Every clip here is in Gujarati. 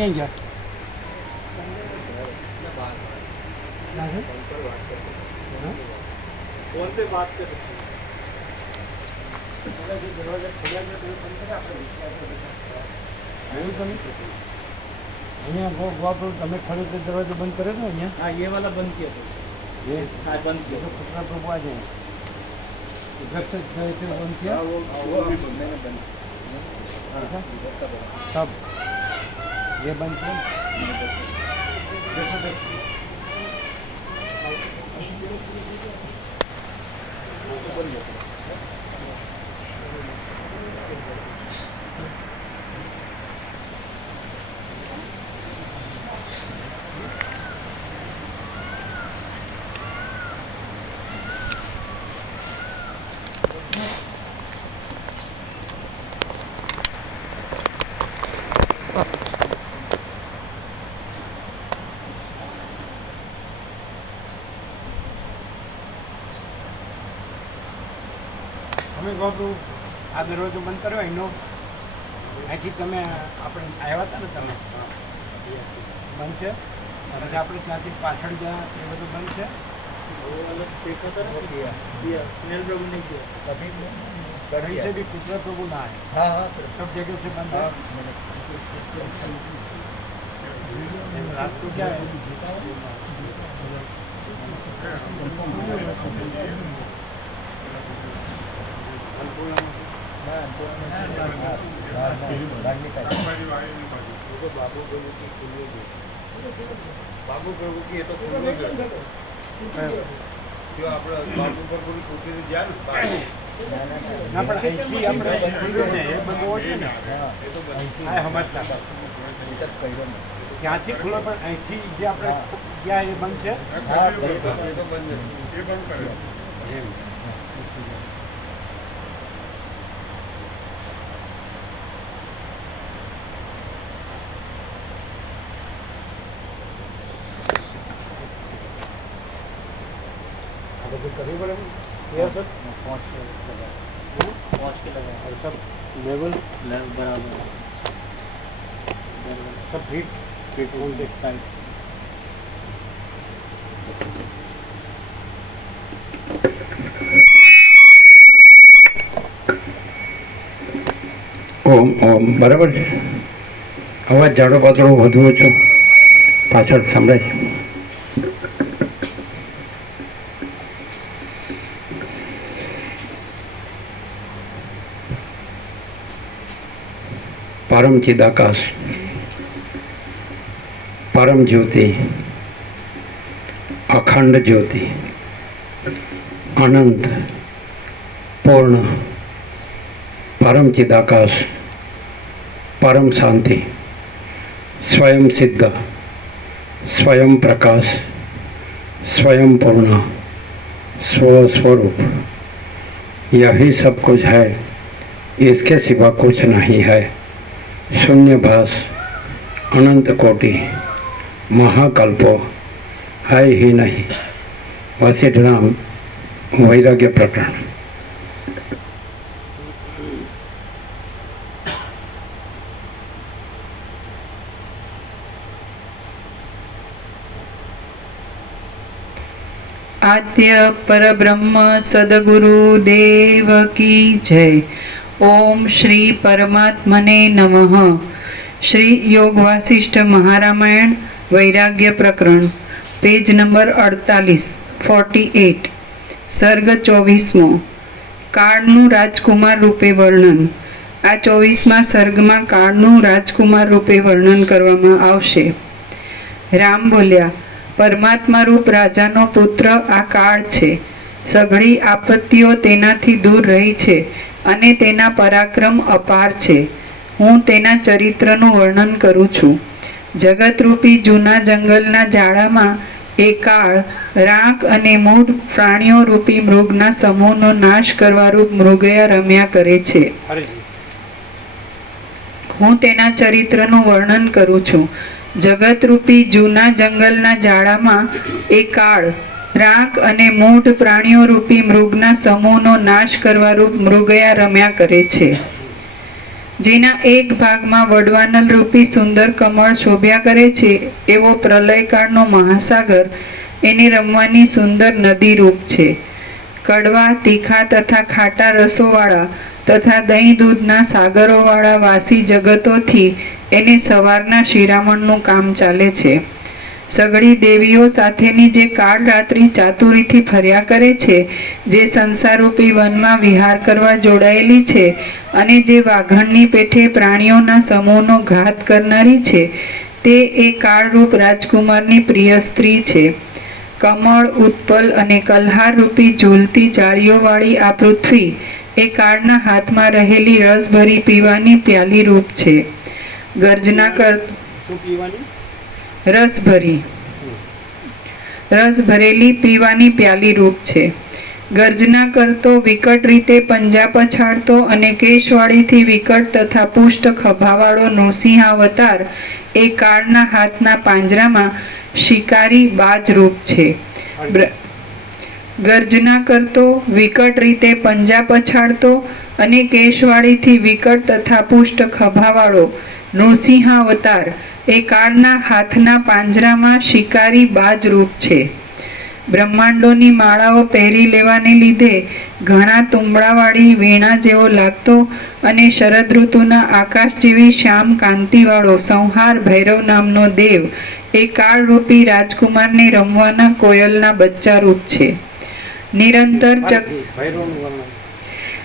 ક્યાં ગયા? फोन पे बात कर તમે ખડે તો દરવાજો બંધ કર્યો ને અહીંયા? हाँ ये वाला बंद किया था। ये हाँ बंद किया तो खतरा प्रभु आ जाए इधर से बंद किया वो अभी बंद तब ये बंद किया અમે બાબુ આ દરવાજો બંધ કર્યો એનો અહીંથી તમે આપણે આવ્યા હતા ને તમે બંધ છે અને આપણે ત્યાંથી પાછળ જ્યાં એ બધું બંધ છે कहीं से भी पुत्र प्रभु ना आए। हाँ हाँ सब जगह से बंद है। रात को क्या है बाबू प्रभु की ये तो जो આપણે બાબુ પર પૂરી કુટી જાય ના પણ અહીંથી આપણે ને એ બધું હોય ને એ તો આ સમજતા ત્યાંથી ખુલ્લો પણ અહીંથી જે આપણે ક્યાં એ બંધ છે હા એ તો બંધ એ બંધ કર્યો એમ कभी बड़े ये सब 5 के लगा और सब लेवल बराबर सब फिट होल देखता है। ઓમ ઓમ બરાબર છે. અવાજ જાડો પાતળો વધુ ઓછો પાછળ સંભળાય છે. परम चिदाकाश परम ज्योति अखंड ज्योति अनंत पूर्ण परम चिदाकाश परम शांति स्वयं सिद्ध स्वयं प्रकाश स्वयं पूर्ण स्वस्वरूप यही सब कुछ है, इसके सिवा कुछ नहीं है। शून्यभास अनंत कोटि महाकल्पो है ही नहीं। वशिष्ठ राम वैराग्य प्रकरण। आद्य परब्रह्म सद्गुरु देव की जय। ओम श्री परमात्मने नमः। श्री योग वासिष्ठ महारामायण वैराग्य प्रकरण पेज नंबर 48 सर्ग 24मो काळनु राजकुमार रूपे वर्णन। आ 24मा सर्गमां काळनु राजकुमार रूपे वर्णन करवामां आवशे। राम बोल्या, परमात्मा रूप राजानो पुत्र आ काळ छे। सघળી आपत्तिओ तेनाथी दूर रही छे અને તેના પરાક્રમ અપાર છે। હું તેના ચરિત્રનું વર્ણન કરું છું। જગતરૂપી જૂના જંગલના જાળામાં એ કાળ રાખ અને મૂઢ પ્રાણીઓ રૂપી મૃગના સમૂહનો નાશ કરવારૂપ મૃગયા રમ્યા કરે છે। હું તેના ચરિત્રનું વર્ણન કરું છું। જગતરૂપી જૂના જંગલના જાળામાં એ કાળ રાખ અને મૂઢ પ્રાણીઓ રૂપી મૃગના સમૂહનો નાશ કરવારૂપ મૃગયા રમ્યા કરે છે। જેના એક ભાગમાં વડવાનલ રૂપી સુંદર કમળ શોભ્યા કરે છે એવો પ્રલયકાળનો મહાસાગર એને રમવાની સુંદર નદી રૂપ છે. કડવા, તીખા તથા ખાટા રસોવાળા તથા દહીં દૂધના સાગરોવાળા વાસી જગતોથી એને સવારના શિરામણનું કામ ચાલે છે. સઘળી દેવીઓ સાથેની જે કાળ રાત્રિ ચાતુરીથી ફર્યા કરે છે, જે સંસારરૂપી વનમાં વિહાર કરવા જોડાયેલી છે અને જે વાઘણની પેઠે પ્રાણીઓના સમૂહનો ઘાત કરનારી છે, તે એ કાળરૂપ રાજકુમારની પ્રિય સ્ત્રી છે. કમળ, ઉત્પલ અને કલ્હાર રૂપી ઝૂલતી જાળીઓવાળી આ પૃથ્વી એ કાળના હાથમાં રહેલી રસભરી પીવાની પ્યાલી રૂપ છે. ગર્જના કર શું પીવાની? રસ ભરેલી પીવાની પ્યાલી રૂપ છે. ગર્જના કરતો, વિકટ રીતે પંજા પછાડતો અને કેશવાળીથી વિકટ તથા પુષ્ટ ખભાવાળો નૃસિંહાવતાર એ કાળના હાથના પાંજરામાં શિકારી બાજ રૂપ છે. ગર્જના કરતો, વિકટ રીતે પંજા પછાડતો અને કેશવાળીથી વિકટ તથા પુષ્ટ ખભાવાળો નૃસિંહાવતાર એ કાળના હાથના પાંજરામાં શિકારી બાજ રૂપ છે. બ્રહ્માંડોની માળાઓ પહેરી લેવાને લીધે ઘણા તુંબડાવાળી વીણા જેવો લાગતો અને શરદ ઋતુના આકાશ જેવી શ્યામ કાંતિવાળો સંહાર ભૈરવ નામનો દેવ એ કાળરૂપી રાજકુમારને રમવાના કોયલના બચ્ચા રૂપ છે. નિરંતર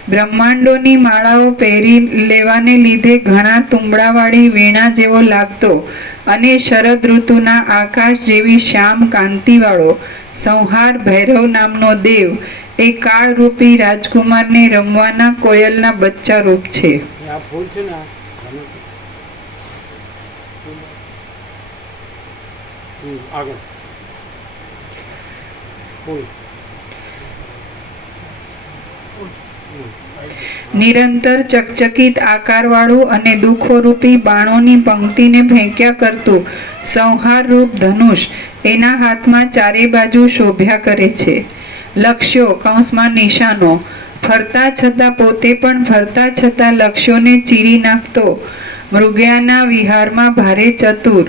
બ્રહ્માંડોની માળાઓ પહેરી લેવાને લીધે ઘણા તુંબડાવાળી વીણા જેવો લાગતો અને શરદ ઋતુના આકાશ જેવી શ્યામ કાંતિવાળો સંહાર ભૈરવ નામનો દેવ એ કાળરૂપી રાજકુમારને રમવાના કોયલના બચ્ચા રૂપ છે. આ ફૂલ છે ને, આગળ ફૂલ નિરંતર ચકચકિત આકારવાળું અને દુઃખોરૂપી બાણોની પંક્તિને ફેંક્યા કરતું સંહાર રૂપ ધનુષ એના હાથમાં ચારે બાજુ શોભ્યા કરે છે. લક્ષ્યો કૌંસમાં નિશાનો ફરતા છતાં પોતે પણ ફરતા છતાં લક્ષ્યોને ચીરી નાખતો મૃગ્યાના વિહારમાં ભારે ચતુર,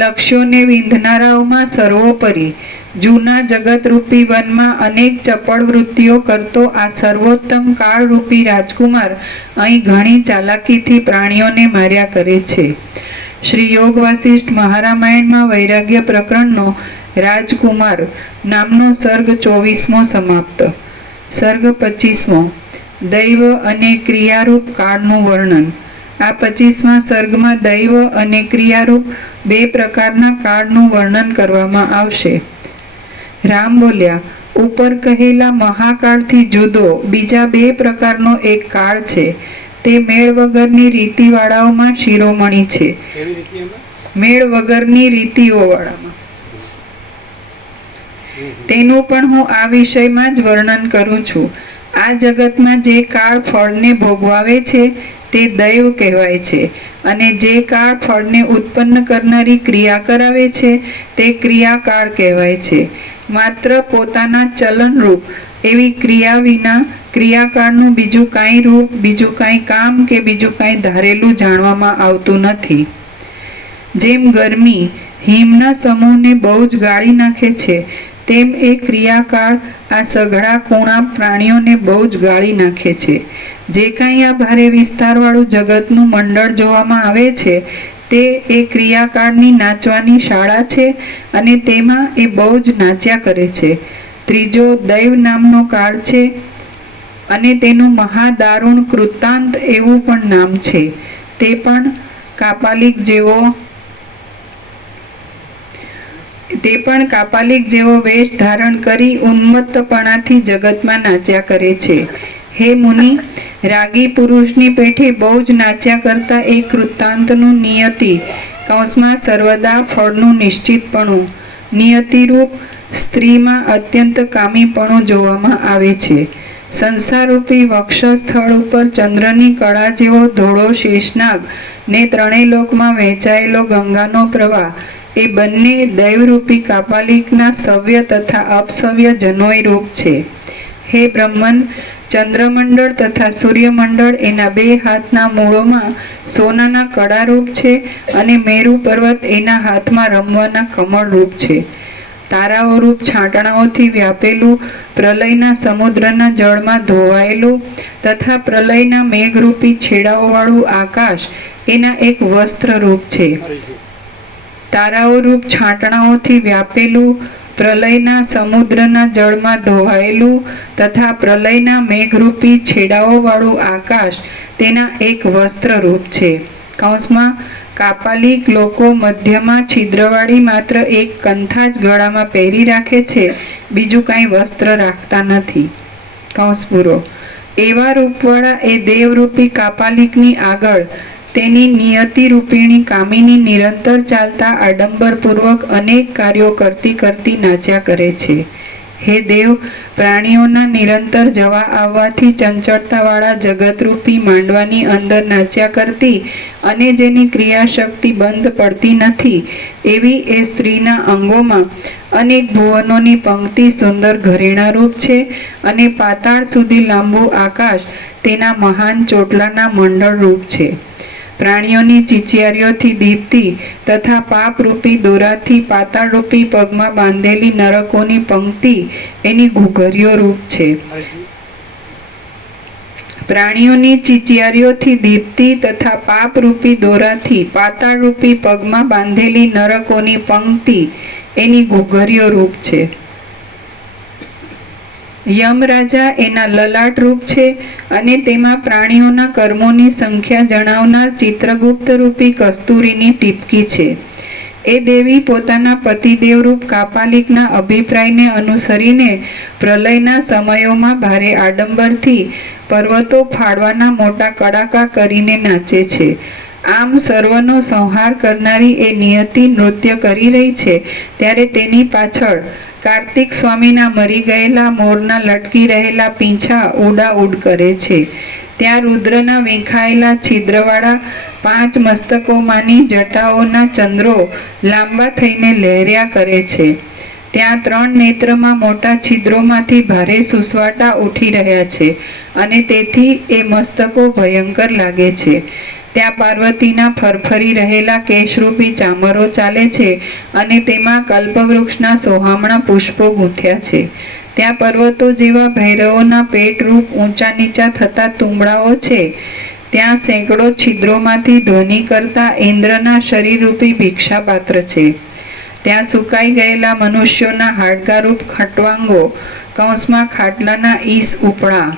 લક્ષ્યોને વિંધનારાઓમાં સર્વોપરી, જૂના જગતરૂપી વનમાં અનેક ચપળ વૃત્તિઓ કરતો આ સર્વોત્તમ કાળરૂપી રાજકુમાર અહીં ઘણી ચાલાકીથી પ્રાણીઓને માર્યા કરે છે. શ્રી યોગ વાસિષ્ઠ મહારામાયણમાં વૈરાગ્ય પ્રકરણનો રાજકુમાર નામનો સર્ગ 24મો સમાપ્ત. સર્ગ 25મો દૈવ અને ક્રિયારૂપ કાળનું વર્ણન. આ 25મા સર્ગમાં દૈવ અને ક્રિયારૂપ બે પ્રકારના કાળનું વર્ણન કરવામાં આવશે. રામ બોલ્યા, ઉપર કહેલા મહાકાળથી જુદો બીજા બે પ્રકારનો એક કાળ છે. તે મેળ વગરની રીતિવાળાઓમાં શિરોમણી છે. મેળ વગરની રીતિઓવાળામાં. તેનું પણ હું આ વિષયમાં જ વર્ણન કરું છું. આ જગતમાં જે કાળ ફળને ભોગવાવે છે તે દૈવ કહેવાય છે, અને જે કાળ ફળને ઉત્પન્ન કરનારી ક્રિયા કરાવે છે તે ક્રિયાકાળ કહેવાય છે. માત્ર પોતાના ચલનરૂપ એવી ક્રિયા વિના ક્રિયાકાળનું બીજું કાંઈ રૂપ, બીજું કાંઈ કામ કે બીજું કાંઈ ધારેલું જાણવામાં આવતું નથી. જેમ ગરમી હિમના સમૂહને બહુ જ ગાળી નાખે છે, તેમ એ ક્રિયાકાળ આ સઘળા કુણા પ્રાણીઓને બહુ જ ગાળી નાખે છે. જે કાંઈ આ ભારે વિસ્તારવાળું જગતનું મંડળ જોવામાં આવે છે તે એ ક્રિયાકાળની નાચવાની શાળા છે, અને તેમાં એ બહુ જ નાચ્યા કરે છે. ત્રીજો દૈવ નામનો કાળ છે, અને તેનું મહાદારુણ કૃતાંત એવું પણ નામ છે. તે પણ કાપાલિક જેવો વેશ ધારણ કરી ઉન્મત્તપણાથી જગતમાં નાચ્યા કરે છે. હે મુનિ, રાગી પુરુષની પેઠે બહુ જ નાચ્યા કરતા એ કૃતાંતનું નિયતિ કૌંસમાં સર્વદા ફળનું નિશ્ચિતપણું, નિયતિરૂપ સ્ત્રીમાં અત્યંત કામીપણું જોવામાં આવે છે. સંસારરૂપી વક્ષસ્થળ ઉપર ચંદ્રની કળા જેવો ધોળો શેષનાગ ને ત્રણેય લોકમાં વહેંચાયેલો ગંગાનો પ્રવાહ એ બંને દૈવરૂપી કાપાલિકના સવ્ય તથા અપસવ્ય જનોય રૂપ છે. હે બ્રહ્મન, ચંદ્રમંડળ તથા સૂર્યમંડળ એના બે હાથના મૂળોમાં સોનાના કડારૂપ છે અને મેરુ પર્વત એના હાથમાં રમવાના કમળ રૂપ છે. તારાઓ રૂપ છાંટણાઓથી વ્યાપેલું, પ્રલયના સમુદ્રના જળમાં ધોવાયેલું તથા પ્રલયના મેઘરૂપી છેડાઓવાળું આકાશ એના એક વસ્ત્ર રૂપ છે. તારાઓ રૂપ છાંટણાઓથી વ્યાપેલું, પ્રલયના સમુદ્રના જળમાં ધોવાયેલું તથા પ્રલયના મેઘરૂપી છેડાઓવાળું આકાશ તેના એક વસ્ત્ર રૂપ છે. કૌંસમાં કાપાલિક લોકો મધ્યમાં છિદ્રવાળી માત્ર એક કંથા જ ગળામાં પહેરી રાખે છે, બીજું કાંઈ વસ્ત્ર રાખતા નથી. કૌંસ પૂરો. એવા રૂપવાળા એ દેવરૂપી કાપાલિકની આગળ તેની નિયતિ રૂપિણી કામિની નિરંતર ચાલતા આડંબરપૂર્વક અનેક કાર્યો કરતી કરતી નાચ્યા કરે છે. હે દેવ, પ્રાણીઓના નિરંતર જવા આવવાથી ચંચળતાવાળા જગતરૂપી માંડવાની અંદર નાચ્યા કરતી અને જેની ક્રિયાશક્તિ બંધ પડતી નથી એવી એ સ્ત્રીના અંગોમાં અનેક ભુવનોની પંક્તિ સુંદર ઘરેણારૂપ છે અને પાતાળ સુધી લાંબુ આકાશ તેના મહાન ચોટલાના મંડળ રૂપ છે. પ્રાણીઓની ચીચિયારીઓથી દીપતી તથા પાપરૂપી દોરાથી પાતાળરૂપી પગમાં બાંધેલી નરકોની પંક્તિ એની ઘૂઘરીઓ રૂપ છે. પ્રાણીઓની ચીચિયારીઓથી દીપતી તથા પાપરૂપી દોરાથી પાતાળરૂપી પગમાં બાંધેલી નરકોની પંક્તિ એની ઘૂઘરીઓ રૂપ છે. યમરાજા એના લલાટ રૂપ છે અને તેમાં પ્રાણીઓના કર્મોની સંખ્યા જણાવનાર ચિત્રગુપ્ત રૂપી કસ્તુરીની ટીપકી છે. એ દેવી પોતાના પતિદેવ રૂપ કાપાલિકના અભિપ્રાયને અનુસરીને પ્રલયના સમયોમાં ભારે આડંબરથી પર્વતો ફાડવાના મોટા કડાકા કરીને નાચે છે. આમ સર્વનો સંહાર કરનારી એ નિયતિ નૃત્ય કરી રહી છે ત્યારે તેની પાછળ કાર્તિક સ્વામીના મરી ગયેલા મોરના લટકી રહેલા પીંછા ઉડાઉડ કરે છે. ત્યાં રુદ્રના વીંખાયેલા છિદ્રવાળા 5 મસ્તકોમાંની જટાઓના ચંદ્રો લાંબા થઈને લહેર્યા કરે છે. ત્યાં 3 નેત્રમાં મોટા છિદ્રોમાંથી ભારે સુસવાટા ઉઠી રહ્યા છે અને તેથી એ મસ્તકો ભયંકર લાગે છે. ત્યાં પાર્વતીના ફરફરી રહેલા કેશરૂપી ચામરો ચાલે છે અને તેમાં કલ્પવૃક્ષના સોહામણા પુષ્પો ગૂંથ્યા છે. ત્યાં પર્વતો જેવા ભૈરવોના પેટરૂપ ઊંચા નીચા થતા તુંબડાઓ છે. ત્યાં સેંકડો છિદ્રોમાંથી ધ્વનિ કરતા ઇન્દ્રના શરીરરૂપી ભિક્ષાપાત્ર છે. ત્યાં સુકાઈ ગયેલા મનુષ્યોના હાડકારૂપ ખટવાંગો કૌંસમાં ખાટલાના ઈસ ઉપડા.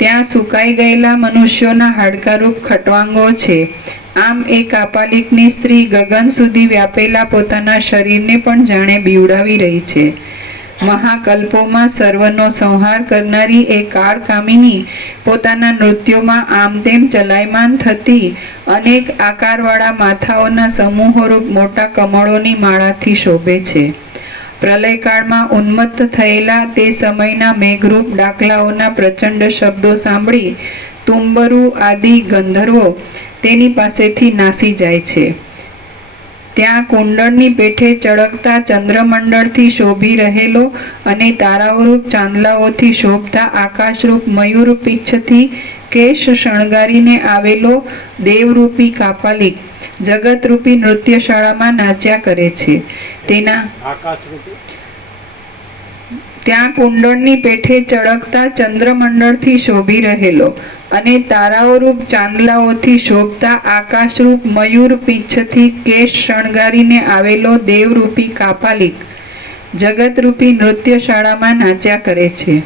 ત્યાં સુકાઈ ગયેલા મનુષ્યોના હાડકારૂપ ખટવાંગો છે. આમ એ કાપાલિકની સ્ત્રી ગગન સુધી વ્યાપેલા પોતાના શરીરને પણ જાણે બીવડાવી રહી છે. મહાકલ્પોમાં સર્વનો સંહાર કરનારી એ કાળકામિની પોતાના નૃત્યોમાં આમ તેમ ચલાયમાન થતી અનેક આકારવાળા માથાઓના સમૂહોરૂપ મોટા કમળોની માળાથી શોભે છે. પ્રલયકાળમાં ઉન્મત્ત થયેલા તે સમયના મેઘરૂપ ડાકલાઓના પ્રચંડ શબ્દો સાંભળી તુંબરુ આદિ ગંધર્વો તેની પાસેથી નાસી જાય છે. ત્યાં કુંડળની પેઠે ચળકતા ચંદ્રમંડળથી શોભી રહેલો અને તારાઓરૂપ ચાંદલાઓથી શોભતા આકાશરૂપ મયુર પીચ્છથી કેશ શણગારીને આવેલો દેવરૂપી કાપાલિક જગતરૂપી નૃત્યશાળામાં નાચ્યા કરે છે. ત્યાં કુંડળની પેઠે ચળકતા ચંદ્રમંડળથી શોભી રહેલો અને તારાઓરૂપ ચાંદલાઓથી શોભતા આકાશરૂપ મયુર પીચ્છથી કેશ શણગારીને આવેલો દેવરૂપી કાપાલિક જગતરૂપી નૃત્યશાળામાં નાચ્યા કરે છે.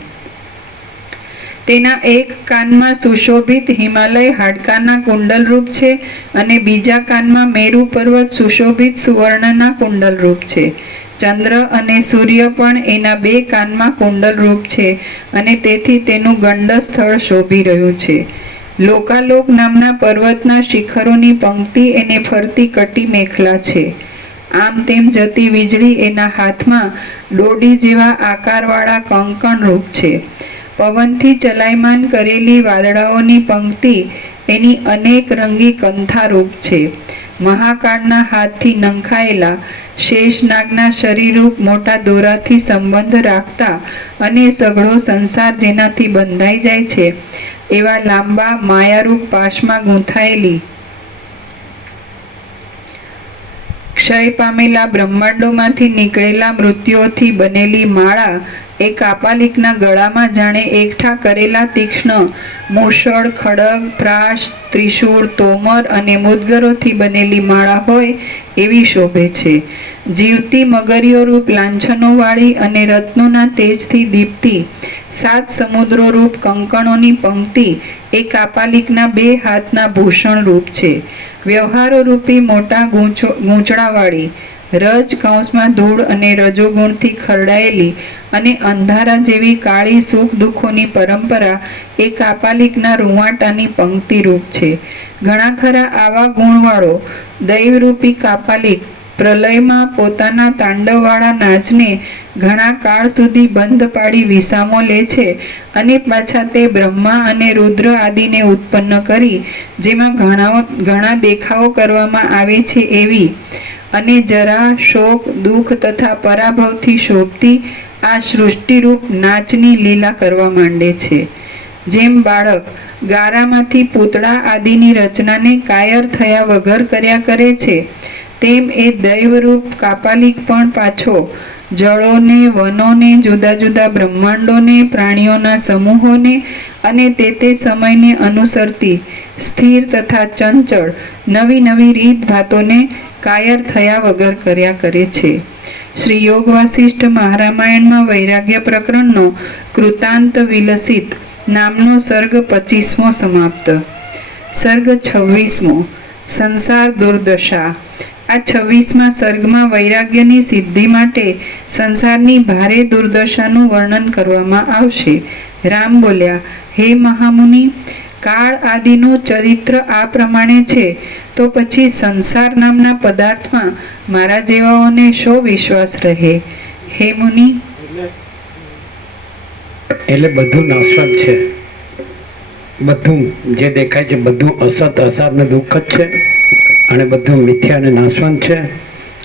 તેના એક કાનમાં સુશોભિત હિમાલય હાડકાના કુંડલ રૂપ છે અને બીજા કાનમાં મેરુ પર્વત સુશોભિત સુવર્ણના કુંડલ રૂપ છે. ચંદ્ર અને સૂર્ય પણ એના 2 કાનમાં કુંડલ રૂપ છે અને તેથી તેનું ગંડ સ્થળ શોભી રહ્યું છે. લોકાલોક નામના પર્વતના શિખરોની પંક્તિ એને ફરતી કટી મેખલા છે. આમ તેમ જતી વીજળી એના હાથમાં ડોડી જેવા આકારવાળા કંકણ રૂપ છે. પવનથી ચલાયમાન કરેલી વાદળાઓની પંક્તિ એની અનેક રંગી કંથા રૂપ છે. મહાકાળના હાથથી નંખાયેલા શેષનાગના શરીરરૂપ મોટા દોરાથી સંબંધ રાખતા અને સઘળો સંસાર જેનાથી બંધાઈ જાય છે એવા લાંબા માયારૂપ પાશમાં ગૂંથાયેલી ક્ષય પામેલા બ્રહ્માંડોમાંથી નીકળેલા મૃત્યુઓથી બનેલી માળા એ કાપાલિકના ગળામાં જાણે એકઠા કરેલા તીક્ષ્ણ મૂષળ, ખડગ, પ્રાશ, ત્રિશૂળ, તોમર અને મુદ્ગરોથી બનેલી માળા હોય એવી શોભે છે. જીવતી મગરીઓ રૂપ લાંછનોવાળી અને રત્નોના તેજથી દીપતી 7 સમુદ્રો રૂપ કંકણોની પંક્તિ એ કાપાલિકના 2 હાથના ભૂષણ રૂપ છે. વ્યવહારો રૂપી મોટા ગૂંચળાવાળી રજ કૌંસમાં ધૂળ અને રજોગુણથી ખરડાયેલી અને અંધારા જેવી કાળી સુખ દુઃખોની પરંપરા એ કાપાલિકના રૂંવાટાની પંક્તિ રૂપ છે. ઘણા ખરા આવા ગુણવાળો દૈવરૂપી કાપાલિક પ્રલયમાં પોતાના તાંડવવાળા નાચને ઘણા કાળ સુધી બંધ પાડી વિસામો લે છે અને પાછા તે બ્રહ્મા અને રુદ્ર આદિને ઉત્પન્ન કરી જેમાં ઘણા દેખાવો કરવામાં આવે છે એવી અને જરા, શોક, દુઃખ તથા પરાભવથી શોભતી આ સૃષ્ટિરૂપ નાચની લીલા કરવા માંડે છે. જેમ બાળક ગારામાંથી પૂતળા આદિની રચનાને કાયર થયા વગર કર્યા કરે છે તેમ એ દૈવરૂપ કાપાલિક પણ પાછો જળોને, વનોને, જુદા જુદા બ્રહ્માંડોને, પ્રાણીઓના સમૂહોને અને તે સમયને અનુસરતી સ્થિર તથા ચંચળ નવી નવી રીત ભાતોને કાયર થયા વગર કર્યા કરે છે. શ્રી યોગ વાસિષ્ઠ મહારામાયણમાં વૈરાગ્ય પ્રકરણનો કૃતાંત વિલસિત નામનો સર્ગ 25મો સમાપ્ત. સર્ગ 26મો સંસાર દુર્દશા. આ 26મા સર્ગમાં વૈરાગ્યની સિદ્ધિ માટે સંસારની ભારે દુર્દશાનું વર્ણન કરવામાં આવશે. રામ બોલ્યા, હે મહામુનિ, કાળ આદિનું ચરિત્ર આ પ્રમાણે છે તો પછી સંસાર નામના પદાર્થમાં મારા જેવાઓને શો વિશ્વાસ રહે? હે મુનિ, એટલે બધું નાશવંત છે. બધું જે દેખાય છે બધું અસત, અસાર ને દુઃખ જ છે અને બધું મિથ્યા અને નાશવંત છે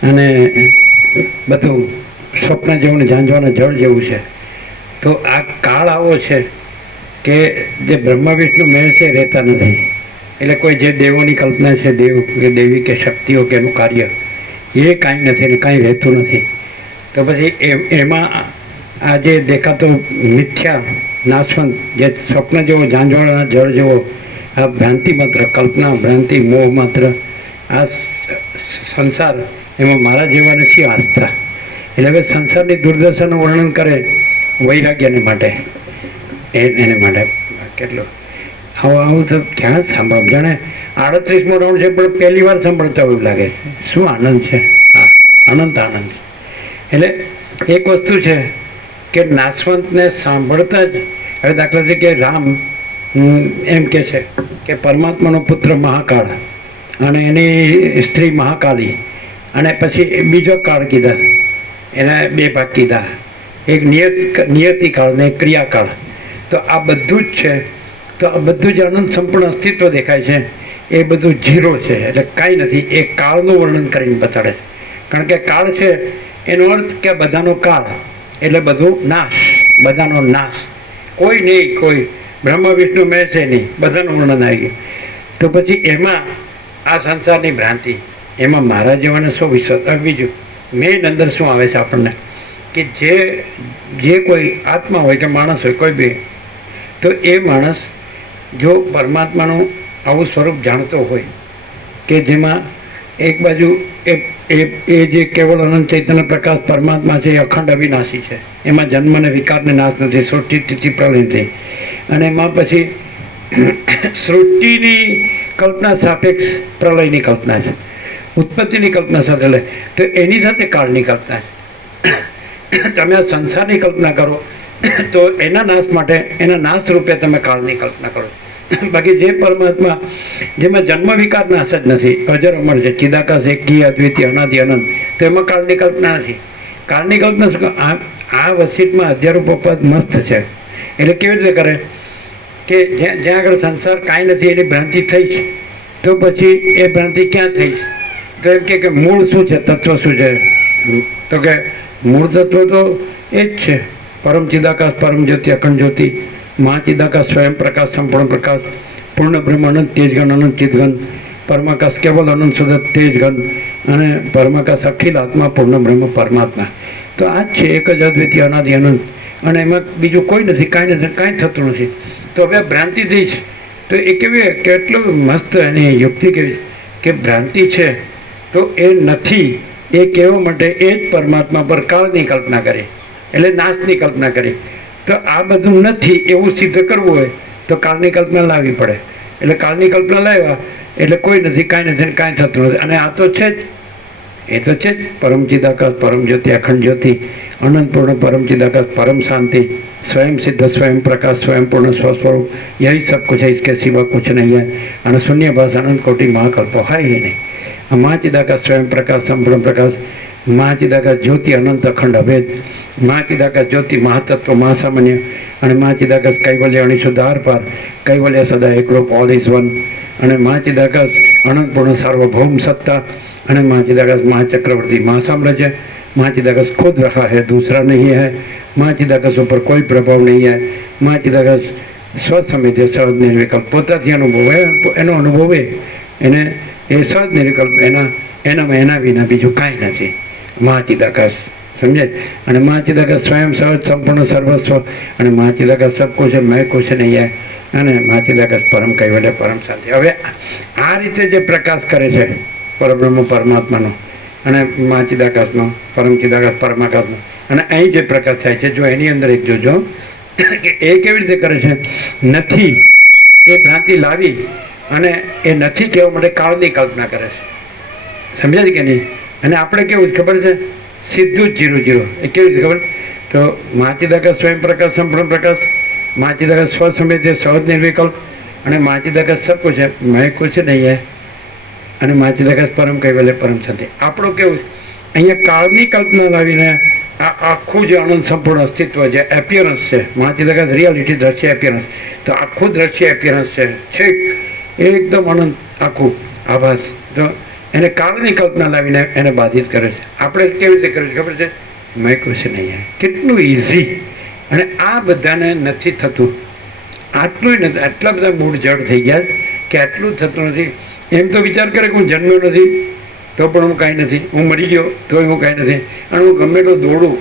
અને બધું સ્વપ્ન જેવું ને ઝાંઝવાના જળ જેવું છે. તો આ કાળ આવો છે કે જે બ્રહ્મા વિષ્ણુ મેળ છે રહેતા નથી. એટલે કોઈ જે દેવોની કલ્પના છે, દેવ કે દેવી કે શક્તિઓ કે એનું કાર્ય એ કાંઈ નથી ને કાંઈ રહેતું નથી. તો પછી એમાં આ જે દેખાતો મિથ્યા નાશવંત જે સ્વપ્ન જેવો ઝાંઝવાળાના જળ જેવો આ ભ્રાંતિ માત્ર, કલ્પના, ભ્રાંતિ, મોહ માત્ર આ સંસાર, એમાં મારા જેવાને શી આસ્થા? એટલે હવે સંસારની દુર્દશાનું વર્ણન કરે વૈરાગ્યને માટે, એને માટે કેટલું આવું તો ક્યાં સાંભળ, જાણે 38મો રાઉન્ડ છે પણ પહેલી વાર સાંભળતા એવું લાગે છે. શું આનંદ છે! હા, અનંત આનંદ છે. એટલે એક વસ્તુ છે કે નાશવંતને સાંભળતા જ, હવે દાખલા તરીકે રામ એમ કહે છે કે પરમાત્માનો પુત્ર મહાકાળ અને એની સ્ત્રી મહાકાળી, અને પછી બીજો કાળ કીધા, એના 2 ભાગ કીધા, એક નિયતિકાળ ને એક ક્રિયાકાળ. તો આ બધું જ છે. તો આ બધું જ અનંત સંપૂર્ણ અસ્તિત્વ દેખાય છે એ બધું ઝીરો છે, એટલે કાંઈ નથી. એ કાળનું વર્ણન કરીને બતાડે. કારણ કે કાળ છે એનો અર્થ કે બધાનો કાળ એટલે બધું નાશ, બધાનો નાશ. કોઈ નહીં, કોઈ બ્રહ્મા વિષ્ણુ મેં છે નહીં, બધાનું વર્ણન આવી ગયું. તો પછી એમાં આ સંસારની ભ્રાંતિ, એમાં મારા જેવાને શું વિશ્વાસ? બીજું મેઇન અંદર શું આવે છે આપણને કે જે કોઈ આત્મા હોય કે માણસ હોય કોઈ બી, તો એ માણસ જો પરમાત્માનું આવું સ્વરૂપ જાણતો હોય કે જેમાં એક બાજુ એ જે કેવળ અનંત ચૈતન્ય પ્રકાશ પરમાત્મા છે એ અખંડ અવિનાશી છે, એમાં જન્મ અને વિકારને નાશ નથી, સૃષ્ટિ સ્થિતિ પ્રલય નથી, અને એમાં પછી સૃષ્ટિની કલ્પના સાપેક્ષ પ્રલયની કલ્પના છે, ઉત્પત્તિની કલ્પના સાથે લે તો એની સાથે કાળની કલ્પના છે. તમે આ સંસારની કલ્પના કરો તો એના નાશ માટે, એના નાશ રૂપે તમે કાળની કલ્પના કરો. બાકી જે પરમાત્મા જેમાં જન્મ વિકાર નાશ જ નથી, અજર અમર છે, ચિદાકાશ એકી અદ્વિતીય અનાદિ અનંત, તો એમાં કાળની કલ્પના નથી. કાળની કલ્પના શું? આ વસિતમાં અધ્યારોપદ મસ્ત છે. એટલે કેવી રીતે કરે કે જ્યાં આગળ સંસાર કાંઈ નથી એની ભ્રાંતિ થઈ છે, તો પછી એ ભ્રાંતિ ક્યાં થઈ? તો એમ કે મૂળ શું છે, તત્વ શું છે? તો કે મૂળ તત્વ તો એ જ છે, પરમ ચિદાકાશ, પરમ જ્યોતિ, અખંડ જ્યોતિ, મહાચિદાકાશ, સ્વયં પ્રકાશ, સંપૂર્ણ પ્રકાશ, પૂર્ણ બ્રહ્મ, અનંત તેજગન, અનંત ચિદગન, પરમાકાશ કેવલ અનંત શુદ્ધ તેજગન અને પરમાકાશ અખિલ આત્મા, પૂર્ણ બ્રહ્મ, પરમાત્મા. તો આ જ છે, એક જ અદ્વિતીય અનાદિ અનંત, અને એમાં બીજું કોઈ નથી, કાંઈ થતું નથી. તો હવે ભ્રાંતિ થઈ છે, તો એ કેવી કેટલું મસ્ત એની યુક્તિ કેવી કે ભ્રાંતિ છે તો એ નથી એ કહેવા માટે એ જ પરમાત્મા પર કાળની કલ્પના કરી, એટલે નાશની કલ્પના કરી. તો આ બધું નથી એવું સિદ્ધ કરવું હોય તો કાળની કલ્પના લાવવી પડે. એટલે કાળની કલ્પના લાવ્યા એટલે કોઈ નથી, કાંઈ નથી, કાંઈ થતું નથી. અને આ તો છે જ, એ તો છે જ પરમ ચિદાકાશ, પરમ જ્યોતિ, અખંડ જ્યોતિ, અનંત પૂર્ણ પરમ चिदाकाश, परम शांति, स्वयं सिद्ध, स्वयं प्रकाश, स्वयं पूर्ण स्वस्वरूप, यही सब कुछ है, इसके सिवा कुछ नहीं है. અને શૂન્ય ભાષ અનંત કોટી મહાકલ્પો है ही नहीं. મહાચિદાકાશ, સ્વયં પ્રકાશ, સંપૂર્ણ પ્રકાશ, મહાચિદાકાશ જ્યોતિ, અનંત અખંડ અભેદ, મહાચિદાકાશ જ્યોતિ, મહાતત્વ, મહાસામાન્ય, અને મહાચિદાકાશ કૈવલ્ય, અણિશુદ્ધ આર પાર, કૈવલ્ય સદા એકરૂપ, ઓલ ઇઝ વન, અને મહાચિદાકાશ અનંત પૂર્ણ સાર્વભૌમ સત્તા, અને મહાચિદાकाश महाचक्रवर्ती, महासाम्राज्य, महाचिदाकाश खुद रहा है, दूसरा नहीं है. महाचिदाकाश ऊपर कोई प्रभाव नहीं है. महाचिदाकाश સ્વસમિત, સહજ નિર્વિકલ્પ, પોતાથી અનુભવે, એનો અનુભવે એને એ સહજ નિર્વિકલ્પ, એનામાં એના વિના બીજું કાંઈ નથી. મહાચિદાકાશ સમજે. અને મહાચિદાકાશ સ્વયં સહજ, સંપૂર્ણ, સર્વસ્વ, અને મહાચિદાકાશ સબ કુછ है, मैं कुछ नहीं है, અને મહાચિદાકાશ પરમ કૈવલ્ય, પરમ શાંતિ. હવે આ રીતે જે પ્રકાશ કરે છે પરબ્રહ્મ પરમાત્માનો અને મહાચિદાકાશનો, પરમ ચિદાકાશ, પરમાકાશનો, અને અહીં જે પ્રકાશ થાય છે, જો એની અંદર એક જોજો કે એ કેવી રીતે કરે છે. નથી એ ભ્રાંતિ લાવી અને એ નથી કહેવા માટે કાળની કલ્પના કરે છે. સમજ્યા છે કે નહીં? અને આપણે કેવું ખબર છે, સીધું જ 0 0. એ કેવી રીતે ખબર? તો મહાચિદાકાશ સ્વયં પ્રકાશ, સંપૂર્ણ પ્રકાશ, મહાચિદાકાશ સ્વસમિત, સહજ નિર્વિકલ્પ, અને મહાચિદાકાશ સબ કુછ है, मैं कुछ नहीं है, અને મહાચિદાકાશ પરમ કૈવલ્ય, પરમ શાંતિ. આપણું કેવું અહીંયા કાળની કલ્પના લાવીને આ આખું જે અનંત સંપૂર્ણ અસ્તિત્વ, જે એપિયરન્સ છે, મહાચિદાકાશ રિયાલિટી, દ્રશ્ય એપિયરન્સ, તો આખું દ્રશ્ય એપિયરન્સ છે, છેક એકદમ અનંત આખું આભાસ, તો એને કાળની કલ્પના લાવીને એને બાધિત કરે છે. આપણે કેવી રીતે કરીએ ખબર છે? મેં કુછ નહીં હે. કેટલું ઇઝી. અને આ બધાને નથી થતું. આટલું નથી, આટલા બધા મૂળ જડ થઈ ગયા કે આટલું થતું નથી. એમ તો વિચાર કરે કે હું જન્મ્યો નથી તો પણ હું કાંઈ નથી, હું મરી ગયો તોય હું કાંઈ નથી, અને હું ગમે તો દોડું,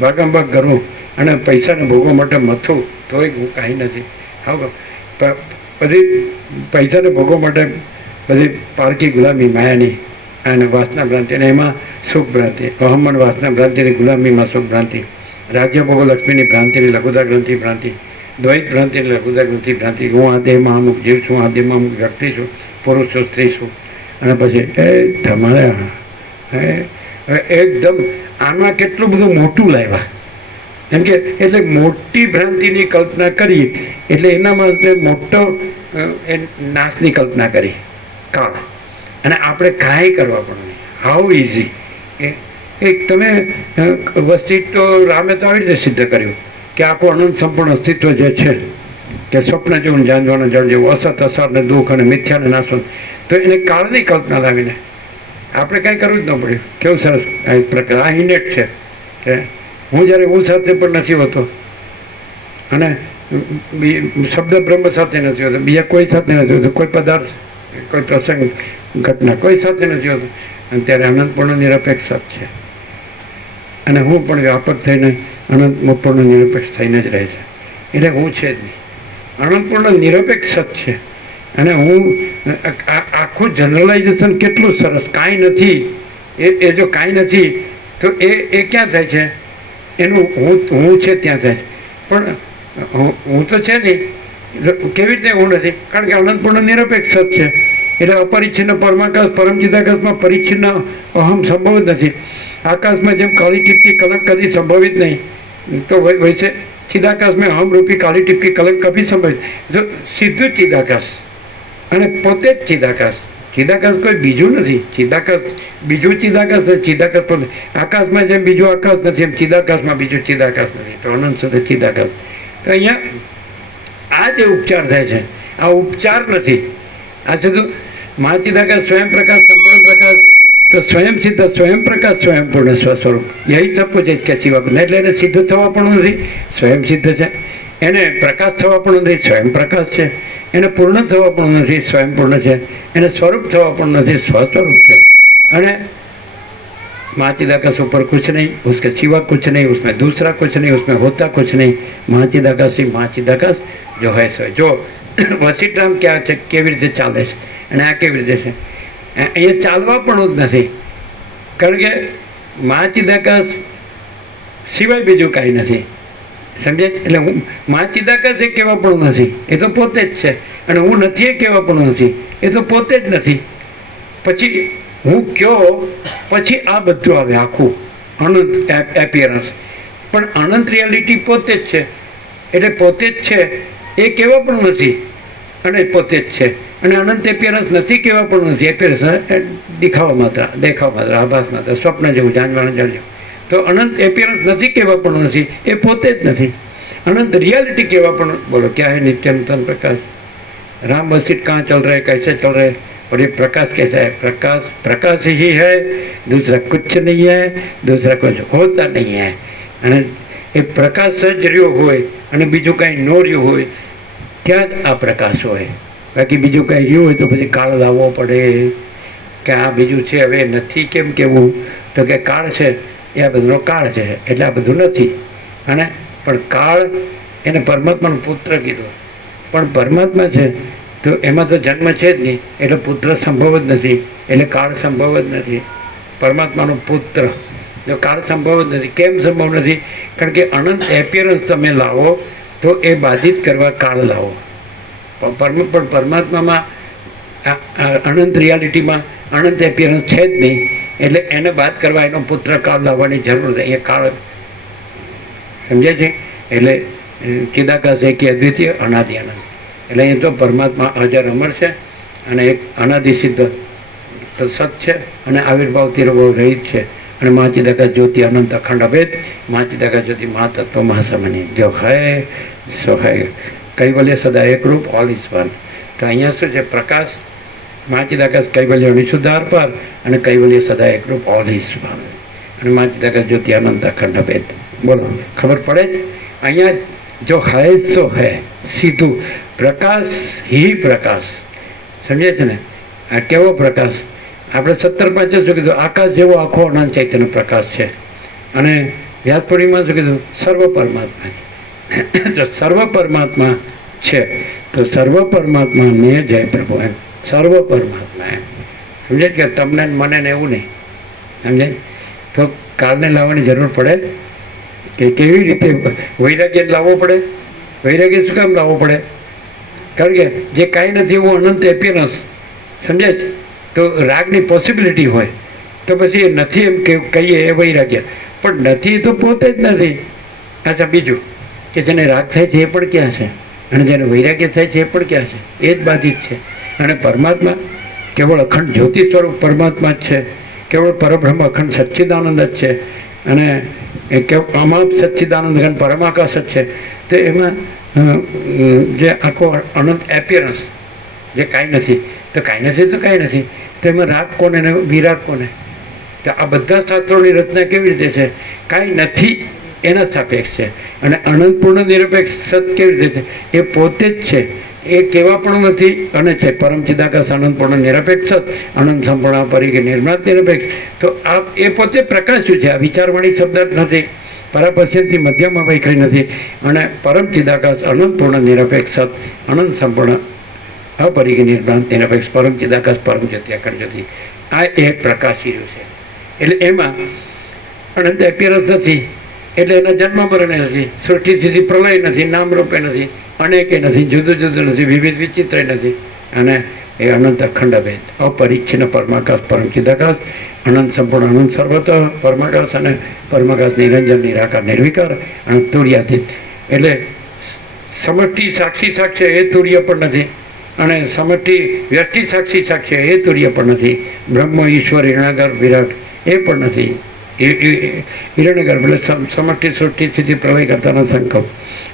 ભાગમ ભાગ કરું, અને પૈસાને ભોગવા માટે મથું તોય હું કાંઈ નથી. હા, બધી પૈસાને ભોગવા માટે બધી પારકી ગુલામી માયાની અને વાસના ભ્રાંતિ, અને એમાં સુખ ભ્રાંતિ, અહમન વાસના ભ્રાંતિની ગુલામીમાં સુખ ભ્રાંતિ, રાજ્ય ભોગો લક્ષ્મીની ભ્રાંતિની લઘુતા ગ્રંથિ ભ્રાંતિ, દ્વૈત ભ્રાંતિની લઘુતા ગ્રંથિ ભ્રાંતિ, હું આ દેહમાં અમુક જીવ છું, આ દેહમાં અમુક વ્યક્તિ છું, પુરુષ છું, સ્ત્રી છું. અને પછી એ તમારે એકદમ આમાં કેટલું બધું મોટું લાવ્યા એમ કે, એટલે મોટી ભ્રાંતિની કલ્પના કરી એટલે એના માટે મોટો નાશની કલ્પના કરી કાળ. અને આપણે કાંઈ કરવા પણ નહીં. How easy. એક તમે વસ્તી તો રામે તો આવી રીતે સિદ્ધ કર્યું કે આખું અનંત સંપૂર્ણ અસ્તિત્વ જે છે, કે સ્વપ્ન જેવું, જાંજવાના જળ જેવું, અસત અસર ને દુઃખ અને મિથ્યાને નાશવન, તો એને કાળની કલ્પના લાવીને આપણે કાંઈ કરવું જ ન પડ્યું. કેવું સરસ આ એક પ્રકાર, આ ઇનેટ છે કે હું જ્યારે હું સાથે પણ નથી હોતો, અને શબ્દ બ્રહ્મ સાથે નથી હોતો, બીજા કોઈ સાથે નથી હોતો, કોઈ પદાર્થ, કોઈ પ્રસંગ, ઘટના કોઈ સાથે નથી હોતો, અને ત્યારે અનંતપૂર્ણ નિરપેક્ષ છે. અને હું પણ વ્યાપક થઈને અનંતપૂર્ણ નિરપેક્ષ થઈને જ રહે છે. એટલે હું છે જ નહીં, અનંતપૂર્ણ નિરપેક્ષ છે. અને હું આખું જનરલાઇઝેશન કેટલું સરસ, કાંઈ નથી એ જો કાંઈ નથી તો એ ક્યાં થાય છે? એનું હું છે ત્યાં થાય છે. પણ હું તો છે નહીં, કેવી રીતે હું નથી? કારણ કે અનંતપૂર્ણ નિરપેક્ષ છે. એટલે અપરિચ્છિન્ન પરમાકાશ, પરમ ચિદાકાશમાં પરિચ્છિન્ન અહમ સંભવ જ નથી. આકાશમાં જેમ કાળી ટીપકી કલંક કદી સંભવિત નહીં, તો વૈસે ચિદાકાશ મેં અહમ રૂપી કાળી ટીપકી કલંક કભી સંભવિત. જો સીધું ચિદાકાશ અને પોતે જ ચિદાકાશ. ચિદાકાશ કોઈ બીજું નથી. ચિદાકાશ બીજું ચિદાકાશ છે. ચિદાકાશ પોતે. આકાશમાં જેમ બીજું આકાશ નથી એમ ચિદાકાશમાં બીજું ચિદાકાશ નથી. તો અનંત સુધી ચિદાકાશ. તો અહીંયા આ જે ઉપચાર થાય છે, આ ઉપચાર નથી. આ સીધું મહાચિદાકાશ, સ્વયં પ્રકાશ, સંપૂર્ણ પ્રકાશ, तो स्वयं सिद्ध स्वयं प्रकाश स्वयं पूर्ण स्वस्वरूप यही सब कुछ इसके सिवा એટલે એને સિદ્ધ થવા પણ નથી, સ્વયં સિદ્ધ છે. એને પ્રકાશ થવા પણ નથી, સ્વયં પ્રકાશ છે. એને પૂર્ણ થવા પણ નથી, સ્વયં પૂર્ણ છે. એને સ્વરૂપ થવા પણ નથી, સ્વસ્વરૂપ છે. અને महाचिदाकाश ऊपर कुछ नहीं, उसके सिवा कुछ नहीं, उसमें दूसरा कुछ नहीं, उसमें होता कुछ नहीं. महाचिदाकाश ही महाचिदाकाश जो है सो. जो વસીટરામ ક્યાં છે, કેવી રીતે ચાલે છે અને આ કેવી રીતે છે, અહીંયા ચાલવા પણ જ નથી. કારણ કે મહાચિદાકાશ સિવાય બીજું કાંઈ નથી. સમજે? એટલે હું મહાચિદાકાશ એ કહેવા પણ નથી, એ તો પોતે જ છે. અને હું નથી એ કહેવા પણ નથી, એ તો પોતે જ નથી. પછી હું કયો પછી આ બધું આવે આખું અનંત એપિયરન્સ. પણ અનંત રિયાલિટી પોતે જ છે. એટલે પોતે જ છે એ કહેવા પણ નથી અને પોતે જ છે. અને અનંત એપિયરન્સ નથી કહેવા પણ નથી. એપિયરન્સ દેખાવા માત્ર, આભાસ માત્ર, સ્વપ્ન જેવું, જાણવાનું જાણ્યું. તો અનંત એપિયરન્સ નથી કહેવા પણ નથી, એ પોતે જ નથી. अनंत रियलिटी केवा पण बोलो क्या है नित्य नूतन प्रकाश. राम वसीठ कहाँ चल रहे, कैसे चल रहे, और ये प्रकाश कैसा है. प्रकाश प्रकाश ही है, दूसरा कुछ नहीं है, दूसरा कुछ होता नहीं है. અને એ પ્રકાશ જ રહ્યો હોય અને બીજું કાંઈ ન રહ્યું હોય ત્યાં જ આ પ્રકાશ હોય. બાકી બીજું કાંઈ રહ્યું હોય તો પછી કાળ લાવવો પડે કે આ બીજું છે, હવે નથી કેમ કહેવું, તો કે કાળ છે એ આ બધુંનો કાળ છે એટલે આ બધું નથી. અને પણ કાળ એને પરમાત્માનો પુત્ર કીધો, પણ પરમાત્મા છે તો એમાં તો જન્મ છે જ નહીં, એટલે પુત્ર સંભવ જ નથી, એટલે કાળ સંભવ જ નથી. પરમાત્માનો પુત્ર જો કાળ સંભવ જ નથી. કેમ સંભવ નથી? કારણ કે અનંત એપિયરન્સ તમે લાવો તો એ બાધિત કરવા કાળ લાવો. પણ પરમાત્મામાં અનંત રિયાલિટીમાં અનંત એપિયરન્સ છે જ નહીં, એટલે એને બાદ કરવા એનો પુત્ર કાળ લાવવાની જરૂર નથી. એ કાળ સમજે છે. એટલે ચિદાકાશ એક અદ્વિતીય અનાદિ અનંત. એટલે અહીં તો પરમાત્મા અજર અમર છે અને એક અનાદિ સિદ્ધ તો સત છે અને આવિર્ભાવ તિરોભાવ રહિત છે. અને મહાચિદાકાશ જ્યોતિ અનંત અખંડ અભેદ, મહાચિદાકાશ જ્યોતિ મહાતત્વ મહાસમની જો હૈ સો હૈ, કૈવલ્ય સદા એકરૂપ, ઓલ ઇઝ વન. તો અહીંયા શું છે? પ્રકાશ મહાચિદાકાશ કૈવલ્ય વિશુદ્ધાર પર અને કૈવલ્ય સદા એકરૂપ, ઓલ ઇઝ વન. અને મહાચિદાકાશ જ્યોતિ અનંત અખંડ અભેદ. બોલો, ખબર પડે જ? અહીંયા જો હૈ સો હૈ, સીધું પ્રકાશ હી પ્રકાશ. સમજે છે ને? આ કેવો પ્રકાશ? આપણે 17 શું કીધું? આકાશ જેવો આખો અનંત ચૈતન્ય પ્રકાશ છે. અને વ્યાસપુરીમાં શું કીધું? સર્વ પરમાત્મા છે. તો સર્વ પરમાત્મા છે તો સર્વ પરમાત્મા ને જય પ્રભુ, એમ સર્વ પરમાત્મા એમ સમજે કે તમને મને ને એવું નહીં. સમજાય? તો કાળને લાવવાની જરૂર પડે કે કેવી રીતે વૈરાગ્ય લાવવો પડે? વૈરાગ્ય શું કામ લાવવો પડે? કારણ કે જે કાંઈ નથી એવું અનંત એપિયરન્સ, સમજે છે? તો રાગની પોસિબિલિટી હોય તો પછી એ નથી એમ કે કહીએ એ વૈરાગ્ય, પણ નથી તો પોતે જ નથી. અચ્છા, બીજું કે જેને રાગ થાય છે એ પણ ક્યાં છે અને જેને વૈરાગ્ય થાય છે એ પણ ક્યાં છે? એ જ બાધિત છે. અને પરમાત્મા કેવળ અખંડ જ્યોતિ સ્વરૂપ પરમાત્મા જ છે, કેવળ પરબ્રહ્મ અખંડ સચ્ચિદાનંદ જ છે. અને એ અમાપ સચ્ચિદાનંદ ઘન પરમાકાશ જ છે. તો એમાં જે આખો અનંત એપિયરન્સ જે કાંઈ નથી, તો કાંઈ નથી તો કાંઈ નથી, તો એમાં રાગ કોને ને વિરાગ કોને? તો આ બધા શાસ્ત્રોની રચના કેવી રીતે છે? કાંઈ નથી એના સાપેક્ષ છે. અને અનંત પૂર્ણ નિરપેક્ષ સત કેવી રીતે છે? એ પોતે જ છે, એ કહેવા પણ નથી અને છે. પરમ ચિદાકાશ અનંત પૂર્ણ નિરપેક્ષ સત, અનંત સંપૂર્ણ પરિકે નિર્માત નિરપેક્ષ. તો આ એ પોતે પ્રકાશ્યું છે. આ વિચારવાળી શબ્દ નથી, પરાપશ્યથી મધ્યમાં વૈખરી નથી. અને પરમ ચિદાકાશ અનંત પૂર્ણ નિરપેક્ષ સત, અનંત સંપૂર્ણ અપરિકે નિર્ભ્રાંત નિરપેક્ષ પરમ ચિદાકાશ પરમ જ્યોતિ અખંડ જ્યોતિ, આ એ પ્રકાશી રહ્યું છે. એટલે એમાં અનંત એપિયરન્સ નથી, એટલે એના જન્મ મરણ નથી, સૃષ્ટિ સ્થિતિ પ્રલય નથી, નામ રૂપે નથી, અનેકે નથી, જુદું જુદું નથી, વિવિધ વિચિત્ર નથી. અને એ અનંત અખંડ અભેદ અપરિચ્છિન્ન પરમાકાશ પરમ ચિદાકાશ, અનંત સંપૂર્ણ અનંત સર્વત પરમાકાશ અને પરમાકાશ નિરંજન નિરાકાર નિર્વિકાર અને તુર્યાતીત. એટલે સમષ્ટિ સાક્ષી સાક્ષ્ય એ તુર્ય પણ નથી, અને સમષ્ટિ વ્યક્તિ સાક્ષી સાક્ષ્ય એ તુર્ય પણ નથી. બ્રહ્મ ઈશ્વર હિરણ્યગર્ભ વિરાટ એ પણ નથી. હિરણ્યગર્ભ એટલે સમષ્ટિ સૃષ્ટિ સ્થિતિ પ્રલય કરતાનો સંકલ્પ.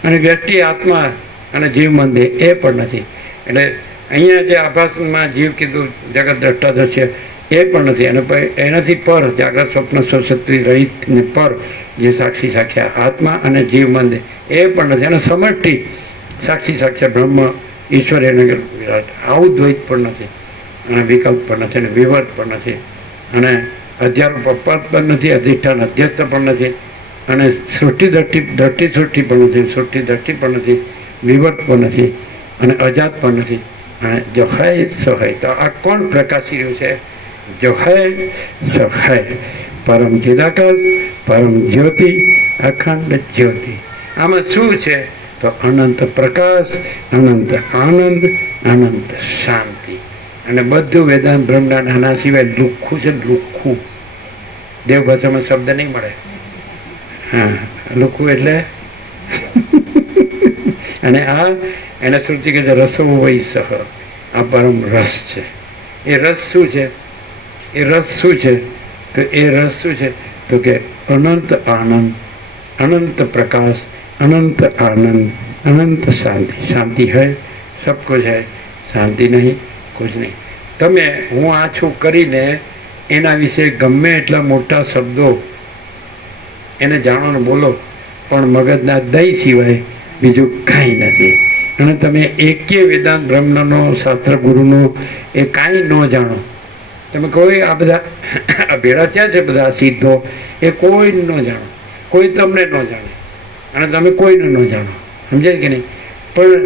અને વ્યક્તિ આત્મા અને જીવ મંદે એ પણ નથી. એટલે અહીંયા જે આભાસમાં જીવ કીધું, જગત દ્રષ્ટા દ્રશ્ય, એ પણ નથી. અને એનાથી પર જાગ્રત સ્વપ્ન સુષુપ્તિ રહિત ને પર જે સાક્ષી સાખ્યા આત્મા અને જીવ મંદિર એ પણ નથી. અને સમષ્ટિ સાક્ષી સાખ્યા બ્રહ્મ ઈશ્વર એને વિરાટ. આવું દ્વૈત પણ નથી, અને વિકલ્પ પણ નથી, અને વિવર્ત પણ નથી, અને અધ્યારોપ અપાત પણ નથી, અધિષ્ઠાન અધ્યસ્થ પણ નથી, અને સૃષ્ટિ દ્રષ્ટિ સૃષ્ટિ પણ નથી, સૃષ્ટિ દ્રષ્ટિ પણ નથી, વિવર્ત પણ નથી, અને અજાત પણ નથી, અને જહાય સહાય. તો આ કોણ પ્રકાશી રહ્યું છે? જહાય સહાય પરમ ચિદાકાશ, પરમ જ્યોતિ, અખંડ જ્યોતિ. આમાં શું છે? તો અનંત પ્રકાશ, અનંત આનંદ, અનંત શાંતિ. અને બધું વેદાંત બ્રહ્મના આના સિવાય લુખ્ખું છે. લુખ્ખું દેવ ભાષામાં શબ્દ નહીં મળે. હા, લુખ્ખું એટલે અને આ એને શ્રુતિ કે રસો વૈ સહ. આ પરમ રસ છે. એ રસ શું છે? એ રસ શું છે? તો એ રસ શું છે? તો કે અનંત આનંદ, અનંત પ્રકાશ, अनंत आनंद, अनंत शांति. शांति है सब कुछ है, शांति नहीं कुछ नहीं. તમે હું આ છું કરીને એના વિશે ગમે એટલા મોટા શબ્દો એને જાણો ને બોલો, પણ મગજના દહીં સિવાય બીજું કાંઈ નથી. અને તમે એકે વેદાંત બ્રહ્મનો શાસ્ત્ર ગુરુનો એ કાંઈ ન જાણો. તમે કોઈ આ બધા ભેળા થયા છે બધા સિદ્ધો, એ કોઈ ન જાણો, કોઈ તમને ન જાણે, અને તમે કોઈને ન જાણો. સમજાય કે નહીં? પણ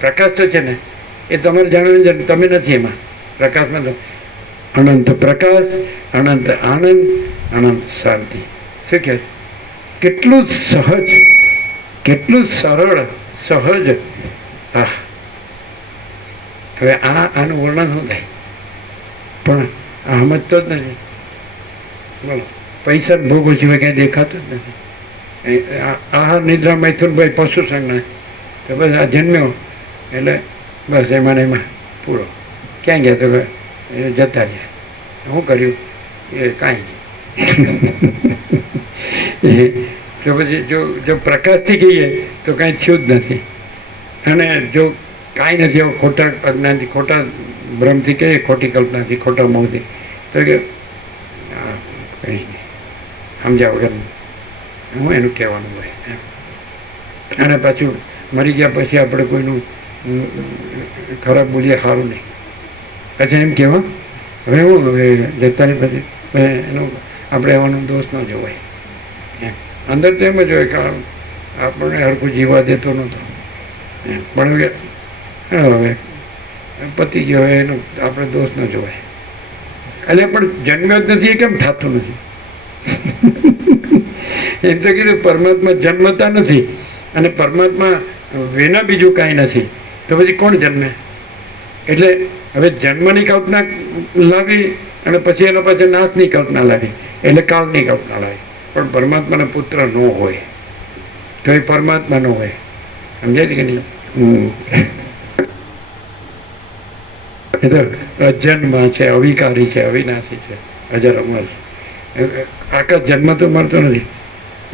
પ્રકાશ તો છે ને એ તમારે જાણવાની જરૂર, તમે નથી એમાં. પ્રકાશમાં તો અનંત પ્રકાશ, અનંત આનંદ, અનંત શાંતિ. શું કહે? કેટલું સહજ, કેટલું સરળ, સહજ. હા, હવે આનું વર્ણન શું થાય? પણ આ સમજતો જ નથી. બોલો, પૈસા ભોગો સિવાય ક્યાંય દેખાતું જ નથી. આહાર નિદ્રા મૈથુનભાઈ પશુ સંજ્ઞા. તો બસ આ જન્મ્યો એટલે બસ એમાં પૂરો. ક્યાં ગયા? તો જતા રહ્યા. શું કર્યું? એ કાંઈ નહીં. તો પછી જો પ્રકાશથી કહીએ તો કાંઈ થયું જ નથી. અને જો કાંઈ નથી, ખોટા અજ્ઞાનથી, ખોટા ભ્રમથી કહીએ, ખોટી કલ્પનાથી, ખોટા મોહથી, તો કે કંઈ નહીં, સમજ્યા વગર હું એનું કહેવાનું હોય. અને પાછું મરી ગયા પછી આપણે કોઈનું ખરાબ બોલીએ સારું નહીં. પછી એમ કહેવા હવે હું જતાની પછી એનું આપણે એવાનો દોષ ન જોવાય. એમ અંદર તો એમ જ હોય કે આપણને હરખું જીવવા દેતો નહોતો, પણ હવે પતી ગયો હોય એનો આપણે દોષ ન જોવાય. એટલે પણ જન્મ્યો જ નથી એ કેમ થતું નથી? એમ તો કીધું પરમાત્મા જન્મતા નથી, અને પરમાત્મા વિના બીજું કાંઈ નથી. તો પછી કોણ જન્મે? એટલે હવે જન્મની કલ્પના લાવી અને પછી એના પાછળ નાશની કલ્પના લાવી, એટલે કાળની કલ્પના લાવી. પણ પરમાત્માના પુત્ર ન હોય તો એ પરમાત્મા ન હોય. સમજાય કે નહીં? એ તો અજન્મ છે, અવિકારી છે, અવિનાશી છે, અજર અમર છે. આકાશ જન્મતું મળતું નથી.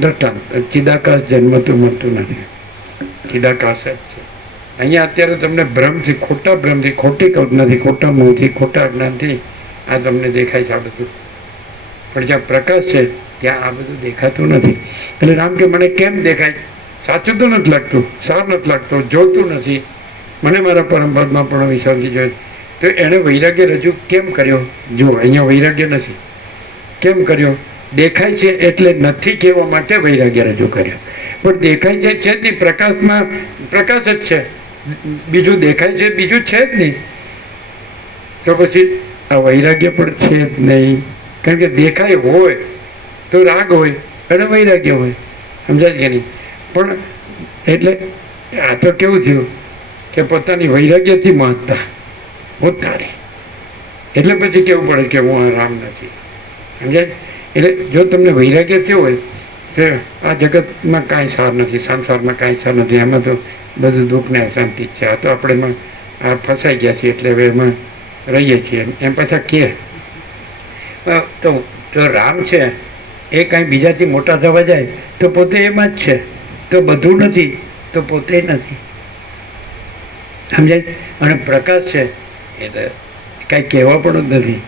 દ્રષ્ટાંત, ચિદાકાશ જન્મતું મળતું નથી. ચિદાકાશ જ છે. અહીંયા અત્યારે તમને ભ્રમથી, ખોટા ભ્રમથી, ખોટી કલ્પનાથી, ખોટા મોહથી, ખોટા અજ્ઞાનથી આ તમને દેખાય છે આ બધું. પણ જ્યાં પ્રકાશ છે ત્યાં આ બધું દેખાતું નથી. એટલે રામ કે મને કેમ દેખાય? સાચું તો નથી લાગતું, સાર નથી લાગતો, જોતું નથી, મને મારા પરંપરામાં પણ વિશ્વાસથી જોઈએ. તો એણે વૈરાગ્ય રજૂ કેમ કર્યો? જો અહીંયા વૈરાગ્ય નથી. કેમ કર્યો? દેખાય છે એટલે નથી કહેવા માટે વૈરાગ્ય રજૂ કર્યો. પણ દેખાય છે જ નહીં, પ્રકાશમાં પ્રકાશ જ છે, બીજું દેખાય છે બીજું છે જ નહીં. તો પછી આ વૈરાગ્ય પણ છે જ નહીં. કારણ કે દેખાય હોય તો રાગ હોય અને વૈરાગ્ય હોય. સમજાય કે નહીં? પણ એટલે આ તો કેવું થયું કે પોતાની વૈરાગ્યથી મહત્તા ઉતારી, એટલે પછી કેવું પડે કે હું રામ નથી. સમજાય? એટલે જો તમને વૈરાગ્ય થયું હોય તો આ જગતમાં કાંઈ સાર નથી, સંસારમાં કાંઈ સાર નથી, એમાં તો બધું દુઃખ ને અશાંતિ છે. આ તો આપણે એમાં આ ફસાઈ ગયા છીએ એટલે હવે એમાં રહીએ છીએ. એમ પાછા કે તો રામ છે એ કાંઈ બીજાથી મોટા થવા જાય તો પોતે એમાં જ છે. તો બધું નથી તો પોતે નથી. સમજાય? અને પ્રકાશ છે એ તો કાંઈ કહેવાપણું જ નથી.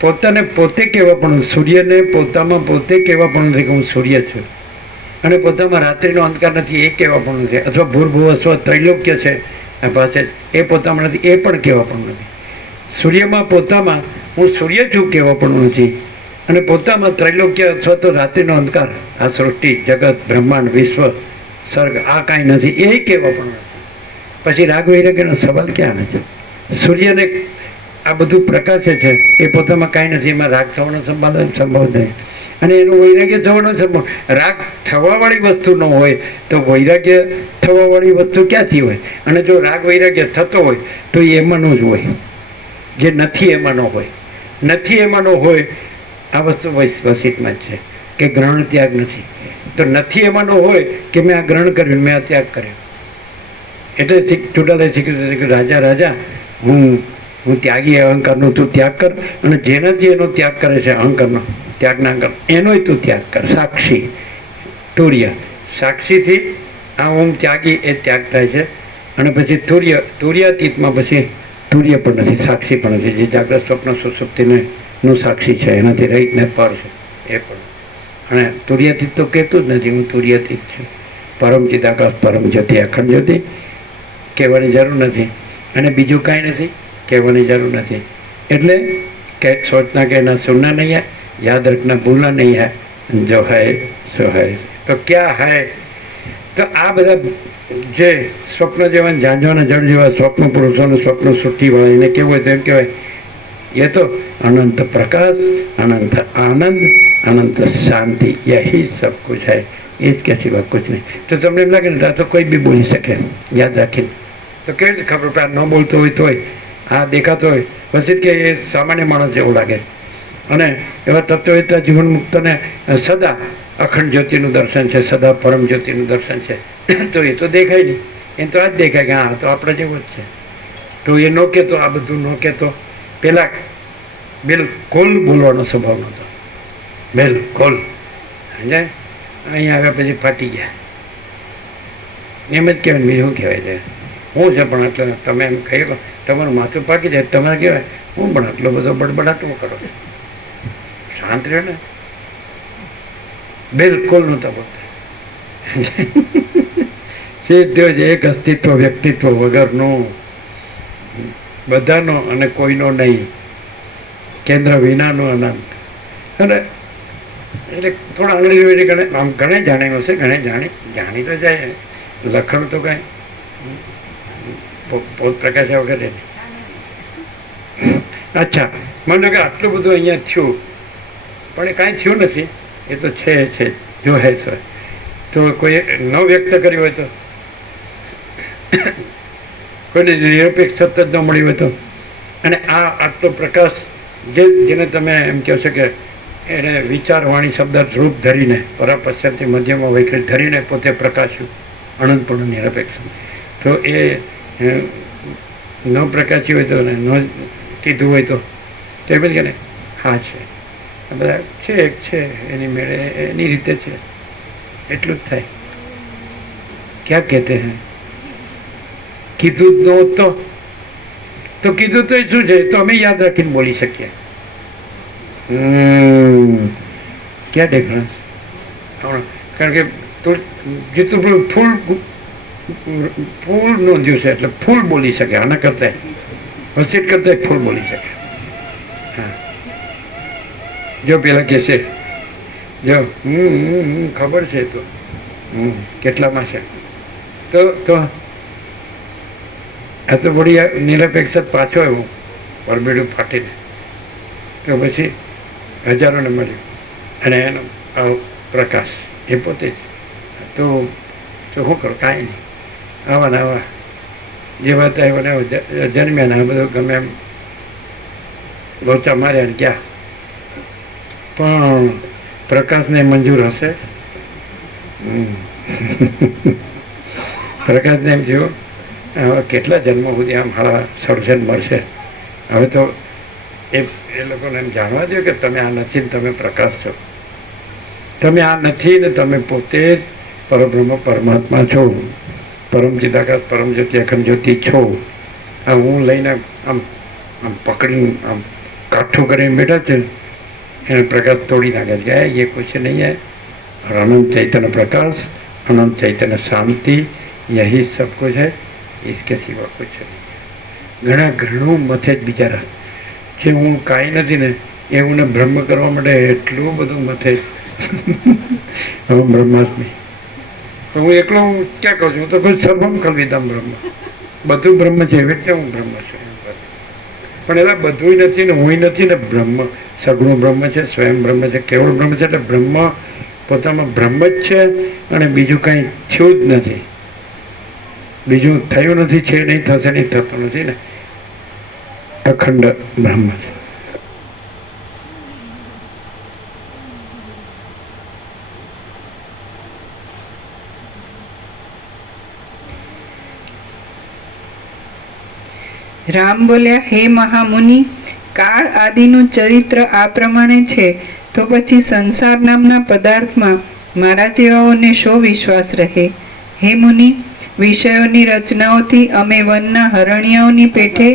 પોતાને પોતે કહેવાપણું, સૂર્યને પોતામાં પોતે કહેવાપણું નથી કે હું સૂર્ય છું, અને પોતામાં રાત્રિનો અંધકાર નથી એ કહેવાપણું છે, અથવા ભૂર્ભુવ સ્વ ત્રૈલોક્ય છે આ પાસે એ પોતામાં નથી એ પણ કહેવાપણું નથી. સૂર્યમાં પોતામાં હું સૂર્ય છું કહેવાપણું નથી, અને પોતામાં ત્રૈલોક્ય અથવા તો રાત્રિનો અંધકાર, આ સૃષ્ટિ જગત બ્રહ્માંડ વિશ્વ સર્ગ આ કાંઈ નથી એ કહેવાપણું નથી. પછી રાગ વૈરાગ્યનો સવાલ ક્યાં આવે છે? સૂર્યને આ બધું પ્રકાશે છે એ પોતામાં કાંઈ નથી, એમાં રાગ થવાનો સંભવ નહીં, અને એનું વૈરાગ્ય થવાનો સંભવ. રાગ થવાવાળી વસ્તુ ન હોય તો વૈરાગ્ય થવાવાળી વસ્તુ ક્યાંથી હોય? અને જો રાગ વૈરાગ્ય થતો હોય તો એ એમાંનું જ હોય, જે નથી એમાં ન હોય. નથી એમાં ન હોય આ વસ્તુ વસિતમાં જ છે કે ગ્રહણ ત્યાગ નથી. તો નથી એમાં ન હોય કે મેં આ ગ્રહણ કર્યું, મેં આ ત્યાગ કર્યો. એટલે ચુડાલે શીખ્યું કે રાજા રાજા હું ત્યાગી અહંકારનો તું ત્યાગ કર, અને જેનાથી એનો ત્યાગ કરે છે અહંકારનો ત્યાગ ના કર, એનોય તું ત્યાગ કર. સાક્ષી તુર્ય, સાક્ષીથી આ હું ત્યાગી એ ત્યાગ થાય છે. અને પછી તુર્યાતીતમાં પછી તુર્ય પણ નથી, સાક્ષી પણ નથી, જે જાગ્રત સ્વપ્ન સુષુપ્તિને નું સાક્ષી છે, એનાથી રહિતને પર છે એ પણ. અને તુર્યાતીત તો કહેતું જ નથી હું તુર્યાતીત છું. પરમ ચિદાકાશ પરમ જ્યોતિ અખંડ જ્યોતિ કહેવાની જરૂર નથી, અને બીજું કાંઈ નથી કહેવાની જરૂર નથી. એટલે કે સોચના કહેના સુનના નહીં હૈ, યાદ રખના ભૂલના નહીં હૈ, જો હૈ સો હૈ. તો ક્યાં હૈ? તો આ બધા જે સ્વપ્ન જેવા ઝાંઝવાના જળ જેવા સ્વપ્ન પુરુષોનું સ્વપ્ન સૃષ્ટિવાળા એને કેવું હોય તો એમ કહેવાય એ તો અનંત પ્રકાશ, અનંત આનંદ, અનંત શાંતિ, યહી સબ કુછ હૈ, इसके सिवा कुछ नहीं. તો તમને એમ લાગે ને આ તો કોઈ બી બોલી શકે યાદ રાખીને, તો કેવી રીતે ખબર પડે? ન બોલતો હોય તોય આ દેખાતો હોય પછી કે એ સામાન્ય માણસ જેવું લાગે. અને એવા તત્વવેતા જીવન મુક્તને સદા અખંડ જ્યોતિનું દર્શન છે, સદા પરમ જ્યોતિનું દર્શન છે, તો એ તો દેખાય નહીં. એ તો આ જ દેખાય કે હા તો આપણે જેવો જ છે. તો એ ન કહેતો, આ બધું ન કહેતો. પહેલાં બિલકુલ બોલવાનો સ્વભાવ નહોતો, બિલકુલ. સમજાય? અહીંયા આવ્યા પછી ફાટી ગયા એમ જ કહેવાય. બીજું શું કહેવાય છે? હું છે પણ આટલો તમે એમ કહી લો, તમારું માથું પાકી જાય, તમારે કહેવાય હું પણ આટલો બધો બડબડાટું કરો, શાંત રહ્યો ને. બિલકુલ નહોતા બોલતા. સીધો જ એક અસ્તિત્વ વ્યક્તિત્વ વગરનું, બધાનો અને કોઈનો નહીં, કેન્દ્ર વિનાનો અનંત. અને એટલે થોડા અંગ્રેજી ગણે આમ ઘણે જાણ્યું હશે, ઘણે જાણી તો જાય, લખણ તો કાંઈ પોત પ્રકાશ્યા વગર નહીં. અચ્છા, માનો કે આટલું બધું અહીંયા થયું પણ એ કાંઈ થયું નથી, એ તો છે જો હે સર. તો કોઈ ન વ્યક્ત કર્યું હોય તો, કોઈને નિરપેક્ષ સતત ન મળી હોય તો, અને આ આટલો પ્રકાશ જેને તમે એમ કહો છો કે એને વિચારવાણી શબ્દ રૂપ ધરીને પરાપશ્ચાથી મધ્યમાં વૈકૃત ધરીને પોતે પ્રકાશ્યું અનંતપૂર્ણ નિરપેક્ષ. તો એ ન પ્રકાશ્યું હોય તો ન કીધું હોય તો એમ જ કે ને હા છે, બધા છે એક છે એની મેળે એની રીતે છે, એટલું જ થાય. ક્યાં કહેતે હે કીધું જ નહોતો તો કીધું તો એ શું છે? તો અમે યાદ રાખીને બોલી શકીએ. ક્યાં ડિફરન્સ? કારણ કે જેટલું ફૂલ નોંધ્યું છે એટલે ફૂલ બોલી શકે, આના કરતા વસીટ કરતા ફૂલ બોલી શકે. હા, જો પેલા કે છે જો ખબર છે તો કેટલામાં છે તો આ તો બધી નિરપેક્ષ પાછો આવ્યો પરબેડું ફાટીને, તો પછી હજારોને મળ્યું અને એનો પ્રકાશ એ પોતે જ. તો શું કરો? કાંઈ નહીં, આવા ને આવા જેવા હતા એવા જન્મ્યા ને આ બધું ગમે એમ લોચા માર્યા ને ગયા. પણ પ્રકાશને મંજૂર હશે? પ્રકાશને એમ થયું કેટલા જન્મો સુધી આમ હાળા સર્જન મળશે. હવે તો એ લોકોને એમ જાણવા દો કે તમે આ નથી ને તમે પ્રકાશ છો, તમે આ નથી ને તમે પોતે જ પરબ્રહ્મ પરમાત્મા છો, પરમ ચિદાકાશ પરમ જ્યોતિ અખંડ જ્યોતિ છો. આ હું લઈને આમ આમ પકડીને આમ કાઠું કરીને બેઠા છે, એને પ્રકાશ તોડી નાખે છે કે ये कुछ नहीं है, और अनंत चैतन्य प्रकाश, अनंत चैतन्य शांति, यही सब कुछ है, इसके सिवा कुछ नहीं. ઘણું મથે જ બિચારા કે હું કાંઈ નથી ને એવુંને બ્રહ્મ કરવા માટે એટલું બધું મથે. હું બ્રહ્માસ્મિ, હું એકલો હું ક્યાં કહું છું, હું તો કોઈ સર્વમ કલ્વિદમ બ્રહ્મ, બધું બ્રહ્મ છે એટલે હું બ્રહ્મ છું. પણ એલા બધું નથી ને હું નથી ને બ્રહ્મ, સગુણ બ્રહ્મ છે, સ્વયં બ્રહ્મ છે, કેવળ બ્રહ્મ છે. એટલે બ્રહ્મ પોતામાં બ્રહ્મ જ છે અને બીજું કાંઈ થયું જ નથી, બીજું થયું નથી, છે નહીં, થશે નહીં, થતું નથી ને, અખંડ બ્રહ્મ છે. રામ બોલ્યા, હે મહામુનિ, કાળ આદિનું ચરિત્ર આ પ્રમાણે છે તો પછી સંસાર નામના પદાર્થમાં મારા જેવાઓને શો વિશ્વાસ રહે? હે મુનિ, વિષયોની રચનાઓથી અમે વનના હરણિયાઓની પેઠે